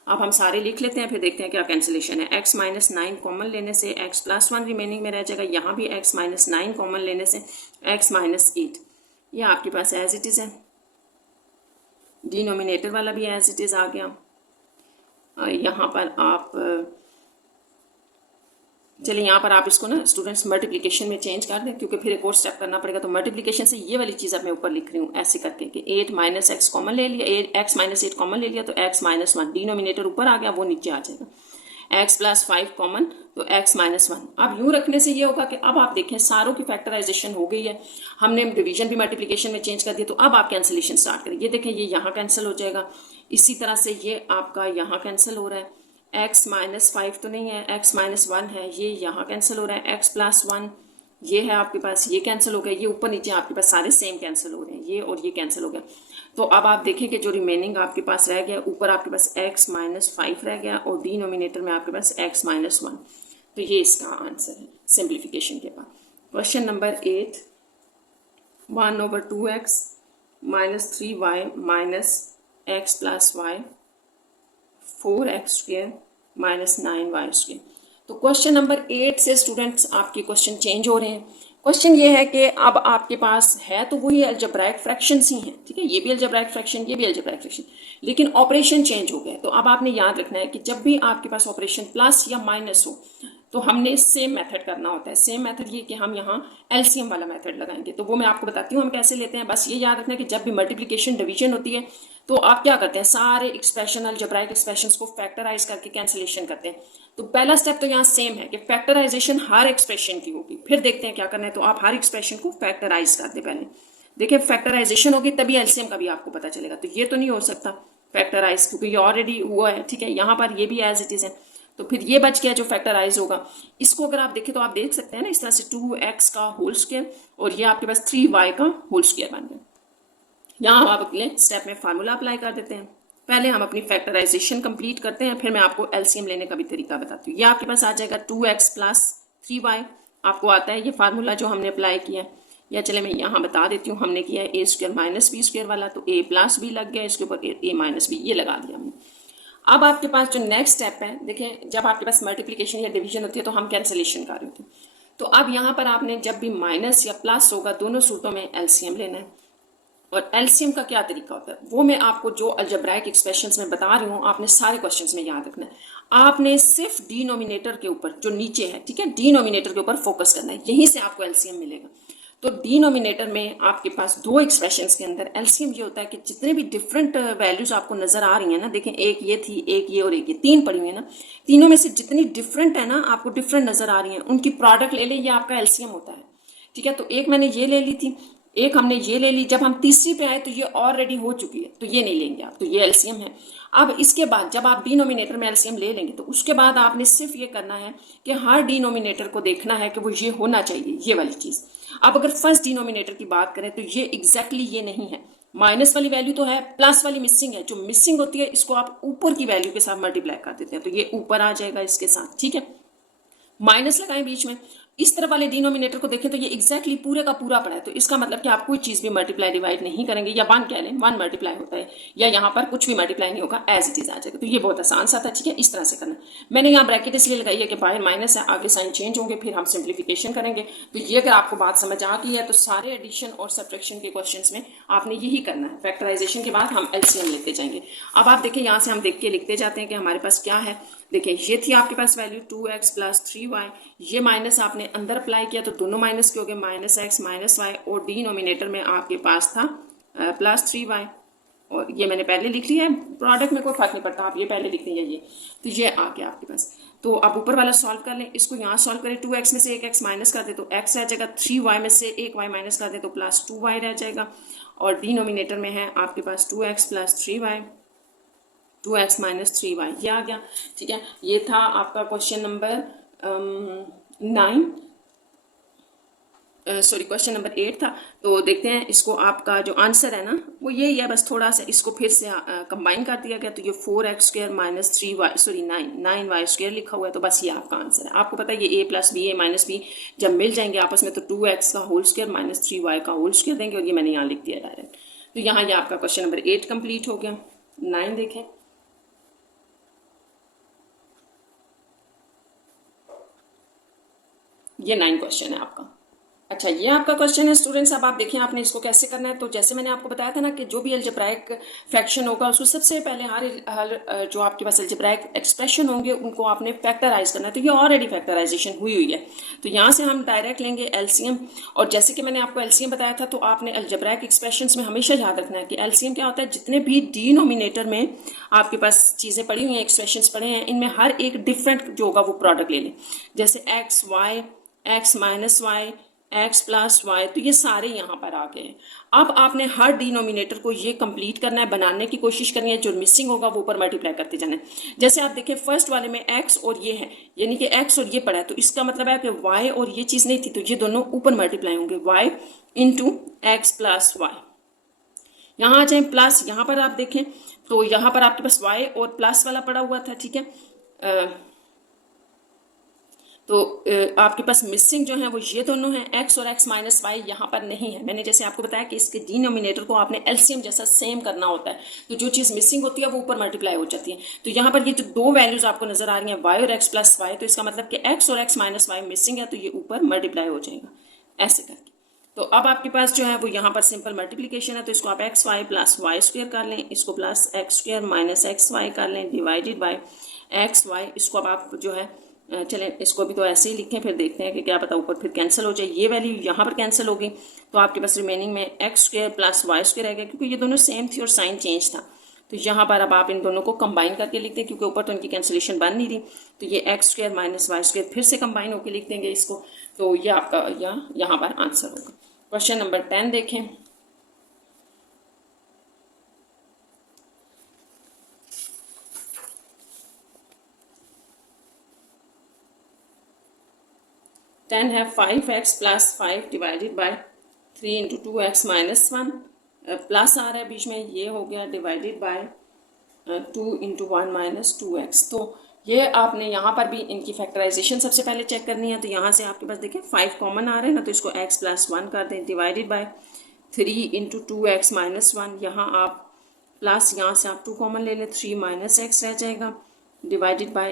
अब हम सारे लिख लेते हैं, फिर देखते हैं क्या कैंसिलेशन है। x - 9 कॉमन लेने से x + 1 रिमेनिंग में रह जाएगा। यहाँ भी x - 9 कॉमन लेने से x - 8, ये आपके पास एज इट इज़ है। डिनोमिनेटर वाला भी एज इट इज़ आ गया। यहाँ पर आप चलिए यहाँ पर आप इसको ना स्टूडेंट्स मल्टीप्लिकेशन में चेंज कर दें, क्योंकि फिर एक और स्टेप करना पड़ेगा। तो मल्टीप्लिकेशन से ये वाली चीज़ अब मैं ऊपर लिख रही हूँ ऐसे करके कि 8 माइनस एक्स कॉमन ले लिया, 8 माइनस 8 कॉमन ले लिया तो x माइनस 1, डिनोमिनेटर ऊपर आ गया वो नीचे आ जाएगा, x प्लस 5 कॉमन तो x माइनस 1। अब यूँ रखने से ये होगा कि अब आप देखें सारों की फैक्टराइजेशन हो गई है, हमने डिवीजन भी मल्टीप्लिकेशन में चेंज कर दिया। तो अब आप कैंसिलेशन स्टार्ट करें। ये देखें ये यहाँ कैंसिल हो जाएगा, इसी तरह से ये आपका यहाँ कैंसिल हो रहा है, x माइनस 5 तो नहीं है, x माइनस 1 है, ये यहाँ कैंसिल हो रहा है, x प्लस 1 ये है आपके पास, ये कैंसिल हो गया, ये ऊपर नीचे आपके पास सारे सेम कैंसिल हो रहे हैं, ये और ये कैंसिल हो गया। तो अब आप देखें कि जो रिमेनिंग आपके पास रह गया, ऊपर आपके पास x माइनस 5 रह गया और डिनोमिनेटर में आपके पास x माइनस 1। तो ये इसका आंसर है सिंप्लीफिकेशन के बाद। Question number 8, 1/2x minus 3y minus x plus y 4x square minus 9y square. तो क्वेश्चन नंबर 8 से स्टूडेंट्स आपके क्वेश्चन चेंज हो रहे हैं। क्वेश्चन ये है कि अब आपके पास है तो वही अलजेब्राइक फ्रैक्शंस ही हैं, ठीक है, ये भी अलजेब्राइक फ्रैक्शन, ये भी अलजेब्राइक फ्रैक्शन, लेकिन ऑपरेशन चेंज हो गया। तो अब आपने याद रखना है कि जब भी आपके पास ऑपरेशन प्लस या माइनस हो तो हमने सेम मेथड करना होता है। सेम मेथड ये कि हम यहाँ एलसीएम वाला मेथड लगाएंगे, तो वो मैं आपको बताती हूँ हम कैसे लेते हैं। बस ये याद रखना है कि जब भी मल्टीप्लिकेशन डिवीजन होती है तो आप क्या करते हैं, सारे एक्सप्रेशन अलजेब्राइक एक्सप्रेशंस को फैक्टराइज करके कैंसिलेशन करते हैं। तो पहला स्टेप तो यहाँ सेम है कि फैक्टराइजेशन हर एक्सप्रेशन की होगी। फिर देखते हैं क्या करना है। तो आप हर एक्सप्रेशन को फैक्टराइज कर दे पहले, देखिए फैक्टराइजेशन होगी तभी एलसीएम का भी आपको पता चलेगा। तो ये तो नहीं हो सकता फैक्टराइज, क्योंकि ये ऑलरेडी हुआ है, ठीक है, यहाँ पर ये भी एज इट इज है। तो फिर ये बच गया जो फैक्टराइज होगा। इसको अगर आप देखें तो आप देख सकते हैं ना इस तरह से 2x का होल स्क्वायर और ये आपके पास 3y का होल स्क्वायर बन गया। यहाँ आप अगले स्टेप में फार्मूला अप्लाई कर देते हैं। पहले हम अपनी फैक्टराइजेशन कंप्लीट करते हैं, फिर मैं आपको एलसीएम लेने का भी तरीका बताती हूँ। ये आपके पास आ जाएगा 2x प्लस 3y, आपको आता है ये फार्मूला जो हमने अप्लाई किया है। या चले मैं यहाँ बता देती हूँ, हमने किया है a square minus b square वाला, तो a प्लस बी लग गया, इसके ऊपर a माइनस बी ये लगा दिया हमने। अब आपके पास जो नेक्स्ट स्टेप है, देखें जब आपके पास मल्टीप्लिकेशन या डिवीजन होती है तो हम कैंसिलेशन कर रहे होते हैं। तो अब यहाँ पर आपने जब भी माइनस या प्लस होगा दोनों सूरतों में एलसीएम लेना है। और एलसीएम का क्या तरीका होता है वो मैं आपको जो अलजेब्राइक एक्सप्रेशंस में बता रही हूँ आपने सारे क्वेश्चंस में याद रखना है। आपने सिर्फ डिनोमिनेटर के ऊपर जो नीचे है, ठीक है, डिनोमिनेटर के ऊपर फोकस करना है, यहीं से आपको एलसीएम मिलेगा। तो डिनोमिनेटर में आपके पास दो एक्सप्रेशंस के अंदर एलसीएम ये होता है कि जितने भी डिफरेंट वैल्यूज आपको नजर आ रही है ना, देखें एक ये थी, एक ये और एक ये, तीन पड़ी हुई है ना, तीनों में से जितनी डिफरेंट है ना आपको डिफरेंट नजर आ रही है उनकी प्रोडक्ट ले ले, ये आपका एलसीएम होता है, ठीक है। तो एक मैंने ये ले ली थी, एक हमने ये ले ली, जब हम तीसरी पे आए तो ये ऑलरेडी हो चुकी है तो ये नहीं लेंगे आप, तो ये एलसीएम है। अब इसके बाद जब आप डिनोमिनेटर में एलसीएम ले लेंगे तो उसके बाद आपने सिर्फ ये करना है कि हर डिनोमिनेटर को देखना है कि वो ये होना चाहिए, ये वाली चीज़। अब अगर फर्स्ट डिनोमिनेटर की बात करें तो ये एग्जैक्टली ये नहीं है, माइनस वाली वैल्यू तो है, प्लस वाली मिसिंग है। जो मिसिंग होती है इसको आप ऊपर की वैल्यू के साथ मल्टीप्लाई कर देते हैं तो ये ऊपर आ जाएगा इसके साथ, ठीक है। माइनस लगाएं बीच में, इस तरफ वाले डिनोमिनेटर को देखें तो ये एग्जैक्टली पूरे का पूरा पड़ा है, तो इसका मतलब कि आप कोई चीज़ भी मल्टीप्लाई डिवाइड नहीं करेंगे, या वन कह लें, वन मल्टीप्लाई होता है, या यहाँ पर कुछ भी मल्टीप्लाई नहीं होगा, एज इट इज आ जाएगा। तो ये बहुत आसान सा था, ठीक है, इस तरह से करना। मैंने यहाँ ब्रैकेट इसलिए लगाई है कि बाहर माइनस है, आगे साइन चेंज होंगे, फिर हम सिंप्लीफिकेशन करेंगे। तो ये अगर आपको बात समझ आ गई है तो सारे एडिशन और सब्ट्रैक्शन के क्वेश्चन में आपने यही करना है। फैक्टराइजेशन के बाद हम एलसीएम लेते जाएंगे। अब आप देखिए यहाँ से हम देख के लिखते जाते हैं कि हमारे पास क्या है। देखिए ये थी आपके पास वैल्यू 2x प्लस 3y, ये माइनस आपने अंदर अप्लाई किया तो दोनों माइनस के हो गए, माइनस एक्स माइनस वाई, और डिनोमिनेटर में आपके पास था प्लस 3y, और ये मैंने पहले लिख लिया है, प्रोडक्ट में कोई फर्क नहीं पड़ता, आप ये पहले लिख लीजिए ये, तो ये आ गया आपके पास। तो आप ऊपर वाला सॉल्व कर लें, इसको यहाँ सॉल्व करें, 2x में से एक x माइनस कर दे तो x रह जाएगा, 3y में से एक y माइनस कर दे तो प्लस 2y रह जाएगा, और डिनोमिनेटर में है आपके पास 2x plus 3y, 2x minus 3y, ये आ गया, ठीक है। ये था आपका question number 9, sorry question number 8 था। तो देखते हैं इसको, आपका जो आंसर है ना वो यही है, बस थोड़ा सा इसको फिर से कंबाइन कर दिया गया, तो ये 4x square minus 3y, sorry 9y square लिखा हुआ है, तो बस ये आपका आंसर है। आपको पता है ये a plus b, a minus b जब मिल जाएंगे आपस में तो 2x का होल स्क्वायर माइनस 3y का होल स्क्वायर देंगे, और ये मैंने यहाँ लिख दिया डायरेक्ट। तो यहाँ ये आपका क्वेश्चन नंबर 8 कंप्लीट हो गया। 9 देखें, ये 9 क्वेश्चन है आपका। अच्छा, ये आपका क्वेश्चन है स्टूडेंट्स। अब आप देखें आपने इसको कैसे करना है। तो जैसे मैंने आपको बताया था ना कि जो भी अलजेब्राइक फ्रैक्शन होगा उसको सबसे पहले हर जो आपके पास अलजेब्राइक एक्सप्रेशन होंगे उनको आपने फैक्टराइज करना है। तो ये ऑलरेडी फैक्टराइजेशन हुई है। तो यहाँ से हम डायरेक्ट लेंगे एलसीएम। और जैसे कि मैंने आपको एलसीएम बताया था, तो आपने अलजेब्राइक एक्सप्रेशंस में हमेशा याद रखना है कि एलसीएम क्या होता है। जितने भी डिनोमिनेटर में आपके पास चीज़ें पड़ी हुई हैं, एक्सप्रेशंस पड़े हैं, इनमें हर एक डिफरेंट जो होगा वो प्रोडक्ट ले लें। जैसे x y, x minus y, x plus y, तो ये सारे यहाँ पर आ गए हैं। अब आपने हर डिनोमिनेटर को ये कंप्लीट करना है, बनाने की कोशिश करनी है। जो मिसिंग होगा वो ऊपर मल्टीप्लाई करते जाना है। जैसे आप देखें फर्स्ट वाले में एक्स और ये है, यानी कि एक्स और ये पड़ा है, तो इसका मतलब है कि वाई और ये चीज़ नहीं थी, तो ये दोनों ऊपर मल्टीप्लाई होंगे, y into x plus y. यहाँ आ जाए प्लस, यहाँ पर आप देखें तो यहाँ पर आपके पास वाई और प्लस वाला पड़ा हुआ था, ठीक है। तो आपके पास मिसिंग जो है वो ये दोनों हैं, एक्स और एक्स माइनस वाई यहाँ पर नहीं है। मैंने जैसे आपको बताया कि इसके डिनोमिनेटर को आपने एलसीएम जैसा सेम करना होता है। तो जो चीज़ मिसिंग होती है वो ऊपर मल्टीप्लाई हो जाती है। तो यहाँ पर ये जो दो वैल्यूज आपको नजर आ रही हैं, वाई और एक्स प्लस वाई, तो इसका मतलब कि एक्स और एक्स माइनस वाई मिसिंग है, तो ये ऊपर मल्टीप्लाई हो जाएगा ऐसे करके। तो अब आपके पास जो है वो यहाँ पर सिंपल मल्टीप्लिकेशन है। तो इसको आप x y plus y square कर लें, इसको plus x square minus x y कर लें, डिवाइडेड बाई एक्स वाई। इसको अब आप जो है चलें इसको भी तो ऐसे ही लिखें, फिर देखते हैं कि क्या पता ऊपर फिर कैंसिल हो जाए। ये वैल्यू यहाँ पर कैंसिल होगी, तो आपके पास रिमेनिंग में x square plus y square रहेगा, क्योंकि ये दोनों सेम थी और साइन चेंज था। तो यहाँ पर अब आप इन दोनों को कंबाइन करके लिखते हैं, क्योंकि ऊपर तो इनकी कैंसिलेशन बन नहीं रही। तो ये x square minus y square फिर से कंबाइन होकर लिख देंगे इसको। तो ये आपका यहाँ पर आंसर होगा। क्वेश्चन नंबर 10 देखें। टेन है 5x plus 5 divided by 3 into 2x minus 1, plus आ रहा है बीच में, ये हो गया divided by 2 into 1 minus 2x। तो ये आपने यहाँ पर भी इनकी फैक्टराइजेशन सबसे पहले चेक करनी है। तो यहाँ से आपके पास देखिए 5 कॉमन आ रहे हैं ना, तो इसको x प्लस 1 कर दें, divided by 3 into 2x minus 1। यहाँ आप प्लस, यहाँ से आप 2 कॉमन ले लें, 3 माइनस x रह जाएगा, डिवाइडेड बाय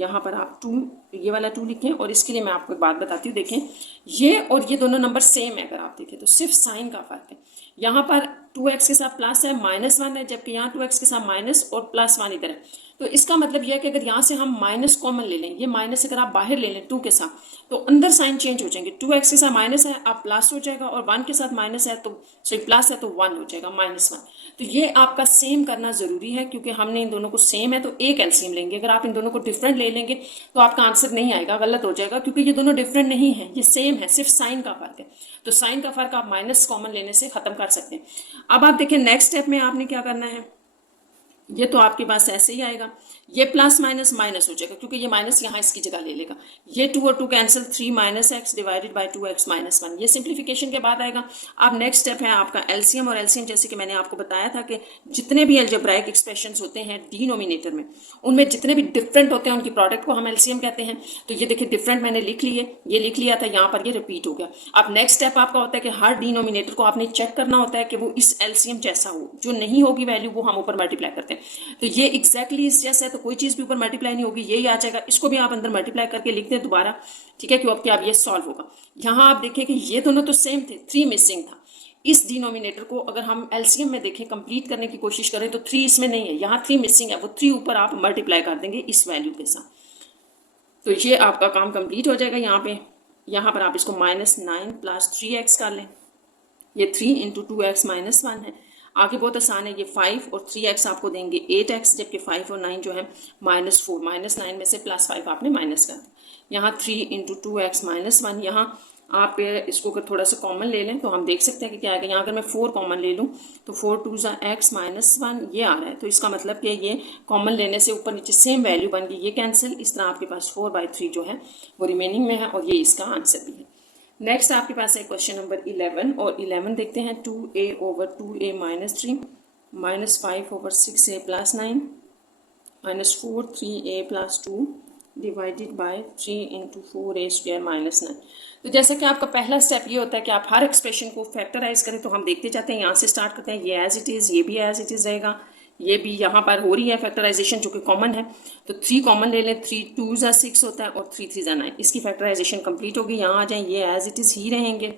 यहाँ पर आप 2, ये वाला 2 लिखें। और इसके लिए मैं आपको एक बात बताती हूँ, देखें ये और ये दोनों नंबर सेम है। अगर आप देखें तो सिर्फ साइन का फर्क है। यहाँ पर 2x के साथ प्लस है, माइनस 1 है, जबकि यहाँ 2x के साथ माइनस और प्लस 1 इधर है। तो इसका मतलब यह है कि अगर यहाँ से हम माइनस कॉमन ले लें, ये माइनस अगर आप बाहर ले लें 2 के साथ, तो अंदर साइन चेंज हो जाएंगे। 2x के साथ माइनस है, आप प्लस हो जाएगा, और 1 के साथ माइनस है तो सॉरी प्लस है तो 1 हो जाएगा, -1। तो ये आपका सेम करना ज़रूरी है, क्योंकि हमने इन दोनों को सेम है तो एक एलसीएम लेंगे। अगर आप इन दोनों को डिफरेंट ले लेंगे तो आपका आंसर नहीं आएगा, गलत हो जाएगा, क्योंकि ये दोनों डिफरेंट नहीं है, ये सेम है, सिर्फ साइन का फर्क है। तो साइन का फर्क आप माइनस कॉमन लेने से खत्म कर सकते हैं। अब आप देखें नेक्स्ट स्टेप में आपने क्या करना है। ये तो आपके पास ऐसे ही आएगा, ये प्लस माइनस माइनस हो जाएगा, क्योंकि ये माइनस यहाँ इसकी जगह ले लेगा। ये 2 और 2 cancel, 3 minus x divided by 2x minus 1। ये सिंप्लीफिकेशन के बाद आएगा। अब नेक्स्ट स्टेप है आपका एलसीएम। और एलसीएम जैसे कि मैंने आपको बताया था कि जितने भी अलजेब्राइक एक्सप्रेशंस होते हैं डिनोमिनेटर में, उनमें जितने भी डिफरेंट होते हैं उनकी प्रोडक्ट को हम एलसीएम कहते हैं। तो ये देखिए डिफरेंट मैंने लिख लिए, ये लिख लिया था, यहाँ पर ये रिपीट हो गया। अब नेक्स्ट स्टेप आपका होता है कि हर डिनोमिनेटर को आपने चेक करना होता है कि वो इस एलसीएम जैसा हो। जो नहीं होगी वैल्यू वो हम ऊपर मल्टीप्लाई करते हैं। तो ये एग्जैक्टली इस जैसा है, तो कोई चीज़ भी ऊपर मल्टीप्लाई नहीं होगी, यही आ जाएगा। इसको भी आप अंदर मल्टीप्लाई करके लिख दें दोबारा, ठीक है, क्योंकि अब ये सॉल्व होगा। यहाँ आप देखें कि ये दोनों तो सेम थे, 3 मिसिंग था। इस डिनोमिनेटर को अगर हम एलसीएम में देखें, कंप्लीट करने की कोशिश करें, तो 3 इसमें नहीं है, यहाँ 3 मिसिंग है, वो 3 ऊपर आप मल्टीप्लाई कर देंगे इस वैल्यू के साथ। तो ये आपका काम कंप्लीट हो जाएगा। यहाँ पर आप इसको -9 प्लस 3x कर लें। ये 3 इंटू 2x माइनस 1 है। आगे बहुत आसान है, ये 5 और 3x आपको देंगे 8x, जबकि 5 और 9 जो है -4, -9 में से +5 आपने माइनस कर दिया। यहाँ 3 इंटू 2x माइनस 1। यहाँ आप इसको अगर थोड़ा सा कॉमन ले लें तो हम देख सकते हैं कि क्या आएगा। यहाँ अगर मैं 4 कॉमन ले लूँ तो 4 2 x माइनस 1 ये आ रहा है। तो इसका मतलब कि ये कॉमन लेने से ऊपर नीचे सेम वैल्यू बन गई, ये कैंसिल। इस तरह आपके पास 4/3 जो है वो रिमेनिंग में है, और ये इसका आंसर भी है। नेक्स्ट आपके पास है क्वेश्चन नंबर 11, और 11 देखते हैं। 2a over 2a minus 3 -5 over 6a plus 9 -4 3a plus 2 divided by 3 into 4a square minus 9। तो जैसा कि आपका पहला स्टेप ये होता है कि आप हर एक्सप्रेशन को फैक्टराइज करें। तो हम देखते जाते हैं, यहाँ से स्टार्ट करते हैं, ये एज इट इज़, ये भी एज इट इज़ रहेगा, ये भी यहाँ पर हो रही है फैक्टराइजेशन जो कि कॉमन है, तो 3 कॉमन ले लें, 3 2 ज़ा 6 होता है और 3 3 ज़ा 9। इसकी फैक्टराइजेशन कंप्लीट होगी, यहाँ आ जाए, ये एज इट इज़ ही रहेंगे,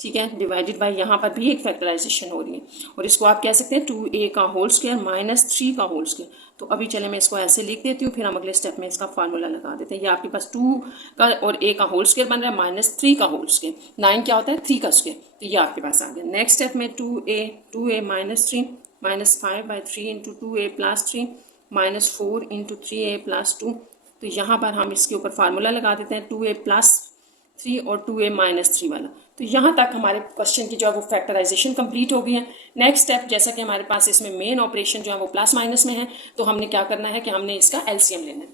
ठीक है। डिवाइडेड बाय यहाँ पर भी एक फैक्टराइजेशन हो रही है और इसको आप कह सकते हैं 2a का होल स्क्वायर माइनस 3 का होल स्क्वायर। तो अभी चले मैं इसको ऐसे लिख देती हूँ, फिर हम अगले स्टेप में इसका फार्मूला लगा देते हैं। ये आपके पास 2 का और a का होल स्क्वायर बन रहा है माइनस 3 का होल स्क्वायर, 9 क्या होता है 3 का स्क्वायर, तो ये आपके पास आ गया। नेक्स्ट स्टेप में 2a minus 3 minus 5/3 into 2a plus 3 minus 4 into 3a plus 2। तो यहाँ पर हम इसके ऊपर फार्मूला लगा देते हैं 2a प्लस 3 और 2a माइनस 3 वाला। तो यहाँ तक हमारे क्वेश्चन की जो है वो फैक्टराइजेशन कंप्लीट हो गई है। नेक्स्ट स्टेप, जैसा कि हमारे पास इसमें मेन ऑपरेशन जो है वो प्लस माइनस में है, तो हमने क्या करना है कि हमने इसका एलसीएम लेना है।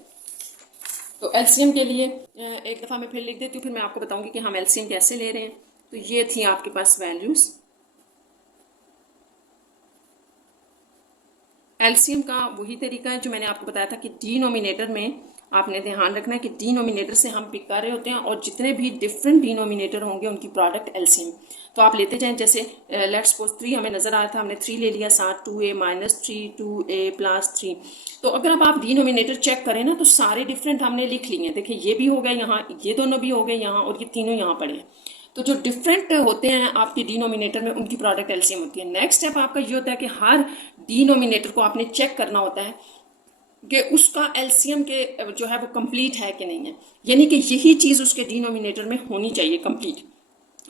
तो एलसीएम के लिए एक दफ़ा मैं फिर लिख देती हूँ, फिर मैं आपको बताऊंगी कि हम एलसीएम कैसे ले रहे हैं। तो ये थी आपके पास वैल्यूज़। एलसीएम का वही तरीका है जो मैंने आपको बताया था कि डिनोमिनेटर में आपने ध्यान रखना है कि डिनोमिनेटर से हम पिक कर रहे होते हैं और जितने भी डिफरेंट डिनोमिनेटर होंगे उनकी प्रोडक्ट एलसीएम तो आप लेते जाएं। जैसे लेट्स सपोज 3 हमें नज़र आ रहा था, हमने 3 ले लिया, साथ 2a माइनस 3 2a प्लस 3। तो अगर अब आप डिनोमिनेटर चेक करें ना तो सारे डिफरेंट हमने लिख लिए हैं। देखिए ये भी हो गए यहाँ, ये दोनों भी हो गए यहाँ और ये तीनों यहाँ पड़े हैं। तो जो डिफरेंट होते हैं आपके डिनोमिनेटर में उनकी प्रोडक्ट एलसीएम होती है। नेक्स्ट स्टेप आपका ये होता है कि हर डिनोमिनेटर को आपने चेक करना होता है कि उसका एलसीएम के जो है वो कंप्लीट है कि नहीं है, यानी कि यही चीज़ उसके डिनोमिनेटर में होनी चाहिए कंप्लीट।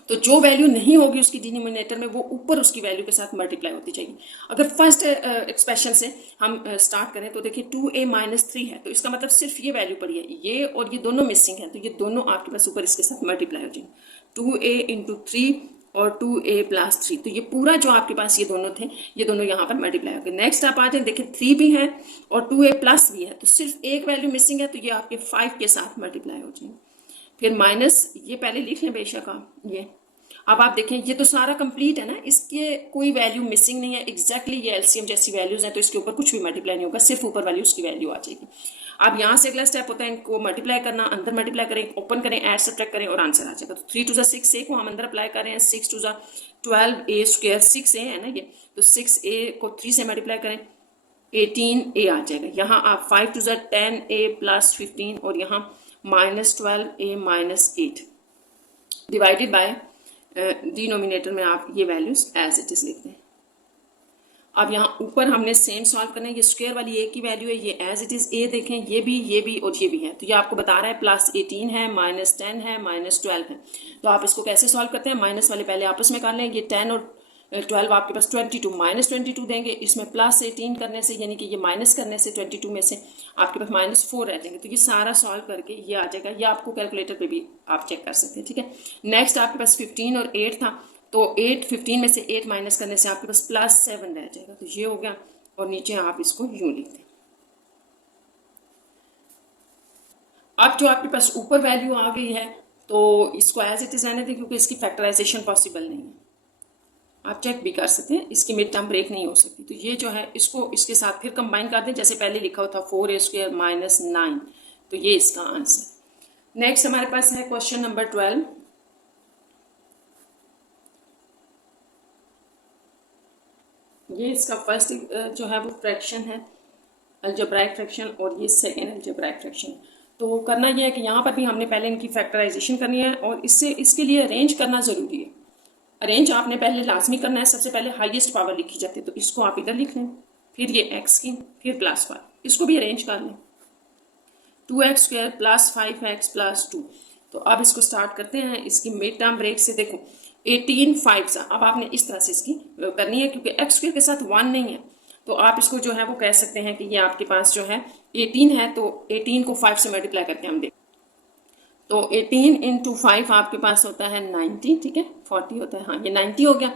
तो जो वैल्यू नहीं होगी उसकी डिनोमिनेटर में वो ऊपर उसकी वैल्यू के साथ मल्टीप्लाई होती चाहिए। अगर फर्स्ट एक्सप्रेशन से हम स्टार्ट करें तो देखिए 2a माइनस 3 है, तो इसका मतलब सिर्फ ये वैल्यू पड़ी है, ये और ये दोनों मिसिंग है, तो ये दोनों आपके पास ऊपर इसके साथ मल्टीप्लाई हो जाएंगे। 2a इंटू 3 और 2a प्लस 3, तो ये पूरा जो आपके पास ये दोनों थे ये दोनों यहाँ पर मल्टीप्लाई हो गए। नेक्स्ट आप आ जाए, देखिए 3 भी है और 2a प्लस भी है, तो सिर्फ एक वैल्यू मिसिंग है, तो ये आपके 5 के साथ मल्टीप्लाई हो जाएंगे। फिर माइनस, ये पहले लिख लें बेशक आप, ये अब आप देखें ये तो सारा कंप्लीट है ना, इसके कोई वैल्यू मिसिंग नहीं है, एग्जैक्टली ये एलसीएम जैसी वैल्यूज हैं, तो इसके ऊपर कुछ भी मल्टीप्लाई नहीं होगा, सिर्फ ऊपर वाली उसकी वैल्यू आ जाएगी। अब यहाँ से अगला स्टेप होता है इनको मल्टीप्लाई करना, अंदर मल्टीप्लाई करें, ओपन करें, ऐड सब्ट्रैक्ट करें और आंसर आ जाएगा। तो 3 2 ज़ा 6a को हम अंदर अप्लाई कर रहे हैं, 6 2 ज़ा 12a स्क्वायर 6a है ना ये, तो 6a को 3 से मल्टीप्लाई करें 18a आ जाएगा। यहाँ आप 5 2 ज़ा 10a प्लस 15 और यहाँ minus 12a minus 8 divided by denominator में आप ये वैल्यूज एज इट इज लिख दें। अब यहाँ ऊपर हमने सेम सॉल्व करना है, ये स्क्वायर वाली a की वैल्यू है, ये एज इट इज a देखें, ये भी और ये भी है, तो ये आपको बता रहा है प्लस 18 है, माइनस 10 है, माइनस 12 है। तो आप इसको कैसे सॉल्व करते हैं, माइनस वाले पहले आपस में कर लें, ये 10 और 12 आपके पास 22 माइनस 22 देंगे, इसमें प्लस 18 करने से यानी कि ये माइनस करने से 22 में से आपके पास माइनस 4 रह जाएंगे। तो ये सारा सॉल्व करके ये आ जाएगा, ये आपको कैलकुलेटर पे भी आप चेक कर सकते हैं, ठीक है। नेक्स्ट आपके पास 15 और 8 था, तो 15 में से 8 माइनस करने से आपके पास प्लस 7 रह जाएगा, तो ये हो गया और नीचे आप इसको यूं लिख दें। अब जो आपके पास ऊपर वैल्यू आ गई है तो इसको एज इट इज रहने दें क्योंकि इसकी फैक्टराइजेशन पॉसिबल नहीं है, आप चेक भी कर सकते हैं, इसकी मिड टर्म ब्रेक नहीं हो सकती। तो ये जो है इसको इसके साथ फिर कंबाइन कर दें, जैसे पहले लिखा हुआ था 4a स्क्वायर माइनस 9, तो ये इसका आंसर। नेक्स्ट हमारे पास है क्वेश्चन नंबर 12। ये इसका फर्स्ट जो है वो फ्रैक्शन है, अलजेब्राइक फ्रैक्शन, और ये सेकेंड अलजेब्राइक फ्रैक्शन। तो करना यह है कि यहाँ पर भी हमने पहले इनकी फैक्टराइजेशन करनी है और इसके लिए अरेंज करना ज़रूरी है। अरेंज आपने पहले लाजमी करना है, सबसे पहले हाईएस्ट पावर लिखी जाती है, तो इसको आप इधर लिख लें, फिर ये x की, फिर प्लस 5, इसको भी अरेंज कर लें, 2x square plus 5x plus 2। तो अब इसको स्टार्ट करते हैं, इसकी मिड टर्म ब्रेक से देखो 18 5 अब आपने इस तरह से इसकी करनी है क्योंकि x स्क्वायर के साथ 1 नहीं है, तो आप इसको जो है वो कह सकते हैं कि ये आपके पास जो है 18 है, तो 18 को 5 से मल्टीप्लाई करके हम देखें तो 18 इंटू 5 आपके पास होता है 90, ठीक है, 40 होता है, हाँ ये 90 हो गया।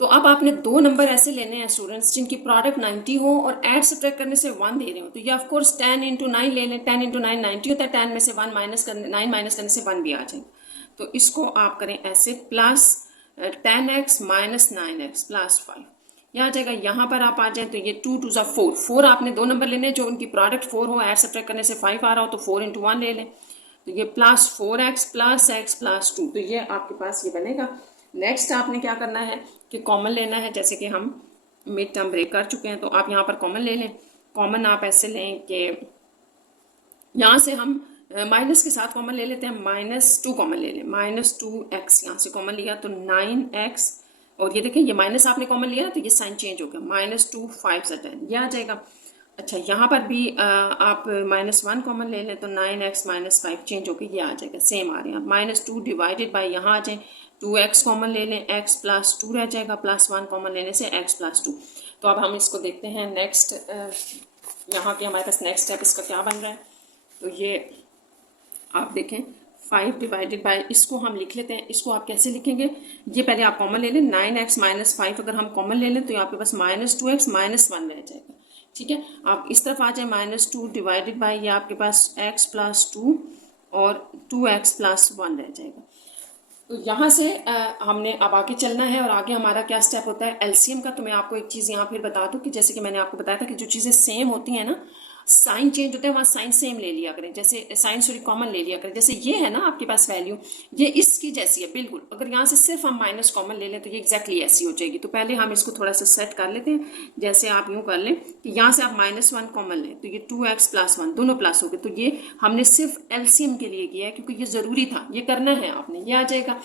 तो अब आपने दो नंबर ऐसे लेने हैं स्टूडेंट्स जिनकी प्रोडक्ट 90 हो और ऐड सब्ट्रैक्ट करने से 1 दे रहे हो, तो ये ऑफ कोर्स 10 इंटू 9 ले लें, 10 इंटू 9 90 होता है, 10 में से 1 माइनस करने 9 माइनस करने से 1 भी आ जाए। तो इसको आप करें ऐसे, plus 10x minus 9x plus 5 यहाँ आ जाएगा। यहाँ पर आप आ जाए तो ये 2 2 ज़ा 4 आपने दो नंबर लेने जो उनकी प्रोडक्ट 4 हो, ऐड सब्ट्रैक्ट करने से 5 आ रहा हो, तो 4 इंटू 1 ले लें, तो ये plus 4x plus x plus 2, तो ये आपके पास ये बनेगा। नेक्स्ट आपने क्या करना है कि कॉमन लेना है, जैसे कि हम मिड टर्म ब्रेक कर चुके हैं, तो आप यहाँ पर कॉमन ले लें। कॉमन आप ऐसे लें कि यहाँ से हम माइनस के साथ कॉमन ले लेते हैं, -2 कॉमन ले लें, -2x यहाँ से कॉमन लिया तो 9x, और ये देखें ये माइनस आपने कॉमन लिया ना तो ये साइन चेंज हो गया, -2 5 से 10 ये आ जाएगा। अच्छा यहाँ पर भी आप -1 कॉमन ले लें तो 9x -5 चेंज होकर ये आ जाएगा, सेम आ रहे हैं। -2 डिवाइडेड बाई यहाँ आ जाए 2x कॉमन ले लें, x + 2 रह जाएगा, +1 कॉमन लेने से x + 2। तो अब हम इसको देखते हैं नेक्स्ट, यहाँ के हमारे पास नेक्स्ट स्टेप इसका क्या बन रहा है। तो ये आप देखें 5 डिवाइडेड बाय, इसको हम लिख लेते हैं। इसको आप कैसे लिखेंगे, ये पहले आप कॉमन ले लें, 9x -5 अगर हम कॉमन ले लें तो आपके पास -2x -1 रह जाएगा। ठीक है, आप इस तरफ आ जाए, -2 डिवाइडेड बाय ये आपके पास x + 2 और 2x + 1 रह जाएगा। तो यहाँ से हमने अब आगे चलना है, और आगे हमारा क्या स्टेप होता है एलसीएम का। तो मैं आपको एक चीज़ यहाँ फिर बता दूँ कि जैसे कि मैंने आपको बताया था कि जो चीज़ें सेम होती हैं ना, साइन चेंज होता है, वहाँ साइन सेम ले लिया करें, जैसे साइन सॉरी कॉमन ले लिया करें। जैसे ये है ना आपके पास वैल्यू, ये इसकी जैसी है बिल्कुल, अगर यहाँ से सिर्फ हम माइनस कॉमन ले लें तो ये एग्जैक्टली ऐसी हो जाएगी। तो पहले हम इसको थोड़ा सा सेट कर लेते हैं। जैसे आप यूँ कर लें कि यहाँ से आप -1 कॉमन लें तो ये 2x + 1 दोनों प्लस हो गए। तो ये हमने सिर्फ एलसीएम के लिए किया है क्योंकि ये ज़रूरी था, ये करना है आपने, ये आ जाएगा।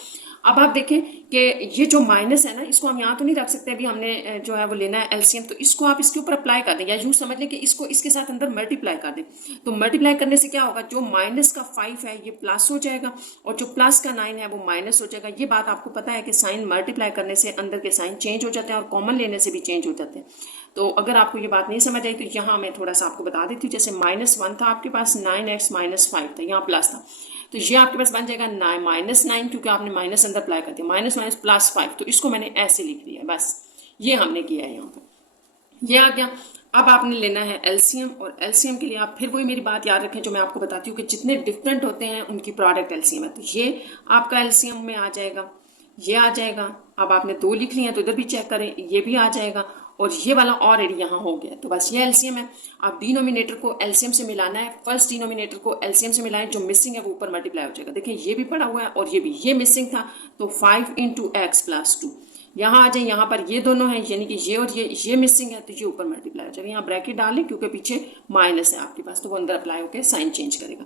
अब आप देखें कि ये जो माइनस है ना, इसको हम यहाँ तो नहीं रख सकते, अभी हमने जो है वो लेना है एलसीएम, तो इसको आप इसके ऊपर अप्लाई कर दें, या यूँ समझ लें कि इसको इसके साथ अंदर मल्टीप्लाई कर दें। तो मल्टीप्लाई करने से क्या होगा, जो माइनस का 5 है ये प्लस हो जाएगा, और जो प्लस का 9 है वो माइनस हो जाएगा। ये बात आपको पता है कि साइन मल्टीप्लाई करने से अंदर के साइन चेंज हो जाते हैं, और कॉमन लेने से भी चेंज हो जाते हैं। तो अगर आपको ये बात नहीं समझ आई तो यहाँ मैं थोड़ा सा आपको बता देती हूँ। जैसे -1 था आपके पास, 9x -5 था, यहाँ प्लस था, तो ये आपके पास बन जाएगा -9, क्योंकि आपने माइनस अंदर अप्लाई कर दिया, -, +5। तो इसको मैंने ऐसे लिख दिया, बस ये हमने किया है यहाँ पर, ये आ गया। अब आपने लेना है एलसीएम, और एलसीएम के लिए आप फिर वही मेरी बात याद रखें जो मैं आपको बताती हूँ कि जितने डिफरेंट होते हैं उनकी प्रोडक्ट एलसीएम है। तो ये आपका एलसीएम में आ जाएगा, ये आ जाएगा। अब आपने 2 लिख लिया तो इधर भी चेक करें, ये भी आ जाएगा, और ये वाला ऑलरेडी यहाँ हो गया। तो बस ये एलसीएम है। आप डिनोमिनेटर को एलसीएम से मिलाना है, फर्स्ट डिनोमिनेटर को एलसीएम से मिलाएं, जो मिसिंग है वो ऊपर मल्टीप्लाई हो जाएगा। देखिए ये भी पड़ा हुआ है और ये भी, ये मिसिंग था, तो 5 × x + 2 यहाँ आ जाए। यहाँ पर ये दोनों हैं, यानी कि ये और ये मिसिंग है, तो ये ऊपर मल्टीप्लाई हो जाएगा। यहाँ ब्रैकेट डाल लें क्योंकि पीछे माइनस है आपके पास, तो वो अंदर अप्लाई होकर साइन चेंज करेगा।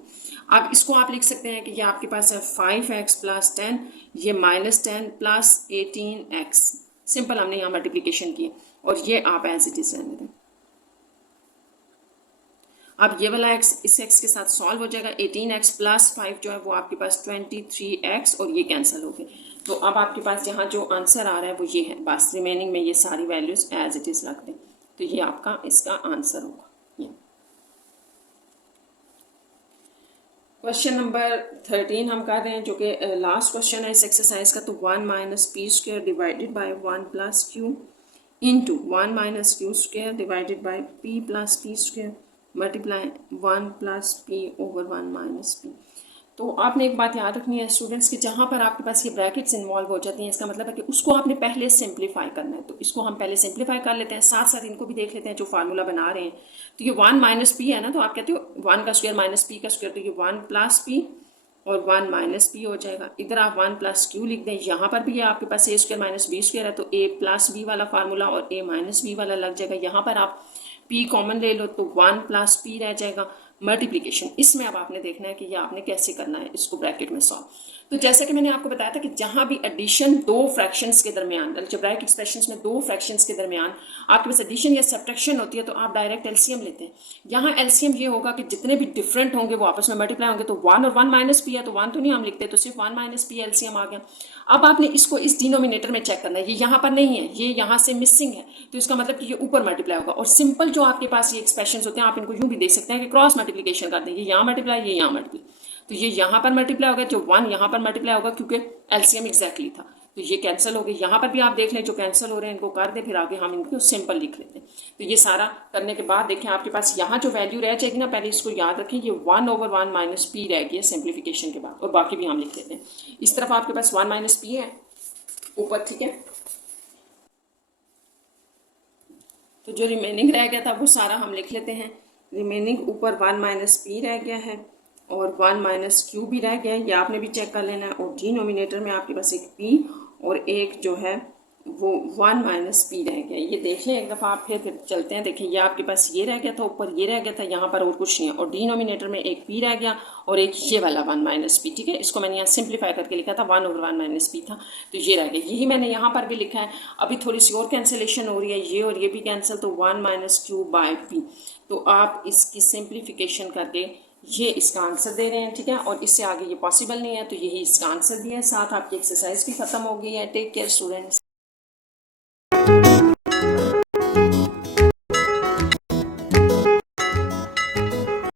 अब इसको आप लिख सकते हैं कि ये आपके पास है 5x + 10, ये -10 + 18x। सिंपल हमने यहाँ मल्टीप्लीकेशन की, और ये आप एज इट इज रहने दें। अब ये वाला x इस x के साथ सॉल्व हो जाएगा, 18x + 5 जो है वो आपके पास 23x, और ये कैंसिल हो गए। तो अब आपके पास यहाँ जो आंसर आ रहा है वो ये है। बस रिमेनिंग में ये सारी वैल्यूज एज इट इज रख दें, तो ये आपका इसका आंसर होगा। क्वेश्चन नंबर 13 हम कर रहे हैं, जो कि लास्ट क्वेश्चन है इस एक्सरसाइज का। तो 1 - p² divided by 1 + q into 1 - q² divided by p + p² multiply 1 + p/1 - p। तो आपने एक बात याद रखनी है स्टूडेंट्स कि जहाँ पर आपके पास ये ब्रैकेट्स इन्वॉल्व हो जाती हैं, इसका मतलब है कि उसको आपने पहले सिंप्लीफाई करना है। तो इसको हम पहले सिंप्लीफाई कर लेते हैं, साथ साथ इनको भी देख लेते हैं जो फार्मूला बना रहे हैं। तो ये 1 - p है ना, तो आप कहते हो 1 का स्क्वायर - p का स्क्वायर, तो ये 1 + p और 1 - p हो जाएगा। इधर आप 1 + q लिख दें, यहाँ पर भी आपके पास a² - b² है, तो a + b वाला फार्मूला और a - b वाला लग जाएगा। यहाँ पर आप p कॉमन ले लो तो 1 + p रह जाएगा। मल्टीप्लिकेशन इसमें अब आपने देखना है कि ये आपने कैसे करना है इसको ब्रैकेट में सॉल्व। तो जैसा कि मैंने आपको बताया था कि जहाँ भी एडिशन दो फ्रैक्शंस के दरमियान, अल्जेब्राइक एक्सप्रेशंस में दो फ्रैक्शंस के दरमियान आपके पास एडिशन या सब्ट्रैक्शन होती है, तो आप डायरेक्ट एलसीएम लेते हैं। यहाँ एलसीएम ये होगा कि जितने भी डिफरेंट होंगे वो आपस में मल्टीप्लाई होंगे। तो 1 और 1 - p है, तो 1 तो नहीं हम लिखते, तो सिर्फ 1 - p एलसीएम आ गया। अब आपने इसको इस डिनोमिनेटर में चेक करना है, ये यहाँ पर नहीं है, ये यहाँ से मिसिंग है, तो इसका मतलब कि ये ऊपर मल्टीप्लाई होगा। और सिंपल जो आपके पास ये एक्सप्रेशंस होते हैं, आप इनको यूँ भी देख सकते हैं कि क्रॉस मल्टीप्लिकेशन कर दें, ये यहाँ मल्टीप्लाई, ये यहाँ मल्टीप्लाई, तो ये यहाँ पर मल्टीप्लाई होगा, जो 1 यहाँ पर मल्टीप्लाई होगा क्योंकि एलसीएम एग्जैक्टली था, तो ये कैंसिल हो गई। यहाँ पर भी आप देख लें जो कैंसिल हो रहे हैं इनको कर दें, फिर आगे हम इनको सिंपल लिख लेते हैं। तो ये सारा करने के बाद देखें आपके पास यहाँ जो वैल्यू रह जाएगी ना, पहले इसको याद रखें, ये 1/1 - p रह गई है सिंप्लीफिकेशन के बाद, और बाकी भी हम लिख लेते हैं। इस तरफ आपके पास 1 - p है ऊपर, ठीक है। तो जो रिमेनिंग रह गया था वो सारा हम लिख लेते हैं। रिमेनिंग ऊपर 1 - p रह गया है और 1 - q भी रह गया है, ये आपने भी चेक कर लेना है। और डिनोमिनेटर में आपके पास एक p और एक जो है वो 1 माइनस पी रह गया। ये देख लें एक दफ़ा आप, फिर चलते हैं। देखिए ये आपके पास ये रह गया था, ऊपर ये रह गया था, यहाँ पर और कुछ नहीं है, और डिनोमिनेटर में एक पी रह गया और एक ये वाला 1 माइनस पी। ठीक है, इसको मैंने यहाँ सिंप्लीफाई करके लिखा था, 1/1 माइनस पी था, तो ये रह गया। यही मैंने यहाँ पर भी लिखा है। अभी थोड़ी सी और कैंसिलेशन हो रही है, ये और ये भी कैंसिल, तो 1 माइनस क्यू बाई पी। तो आप इसकी सिंप्लीफिकेशन करके ये इसका आंसर दे रहे हैं। ठीक है, और इससे आगे ये पॉसिबल नहीं है, तो यही इसका आंसर भी है। साथ आपकी एक्सरसाइज भी खत्म हो गई है। Take care students.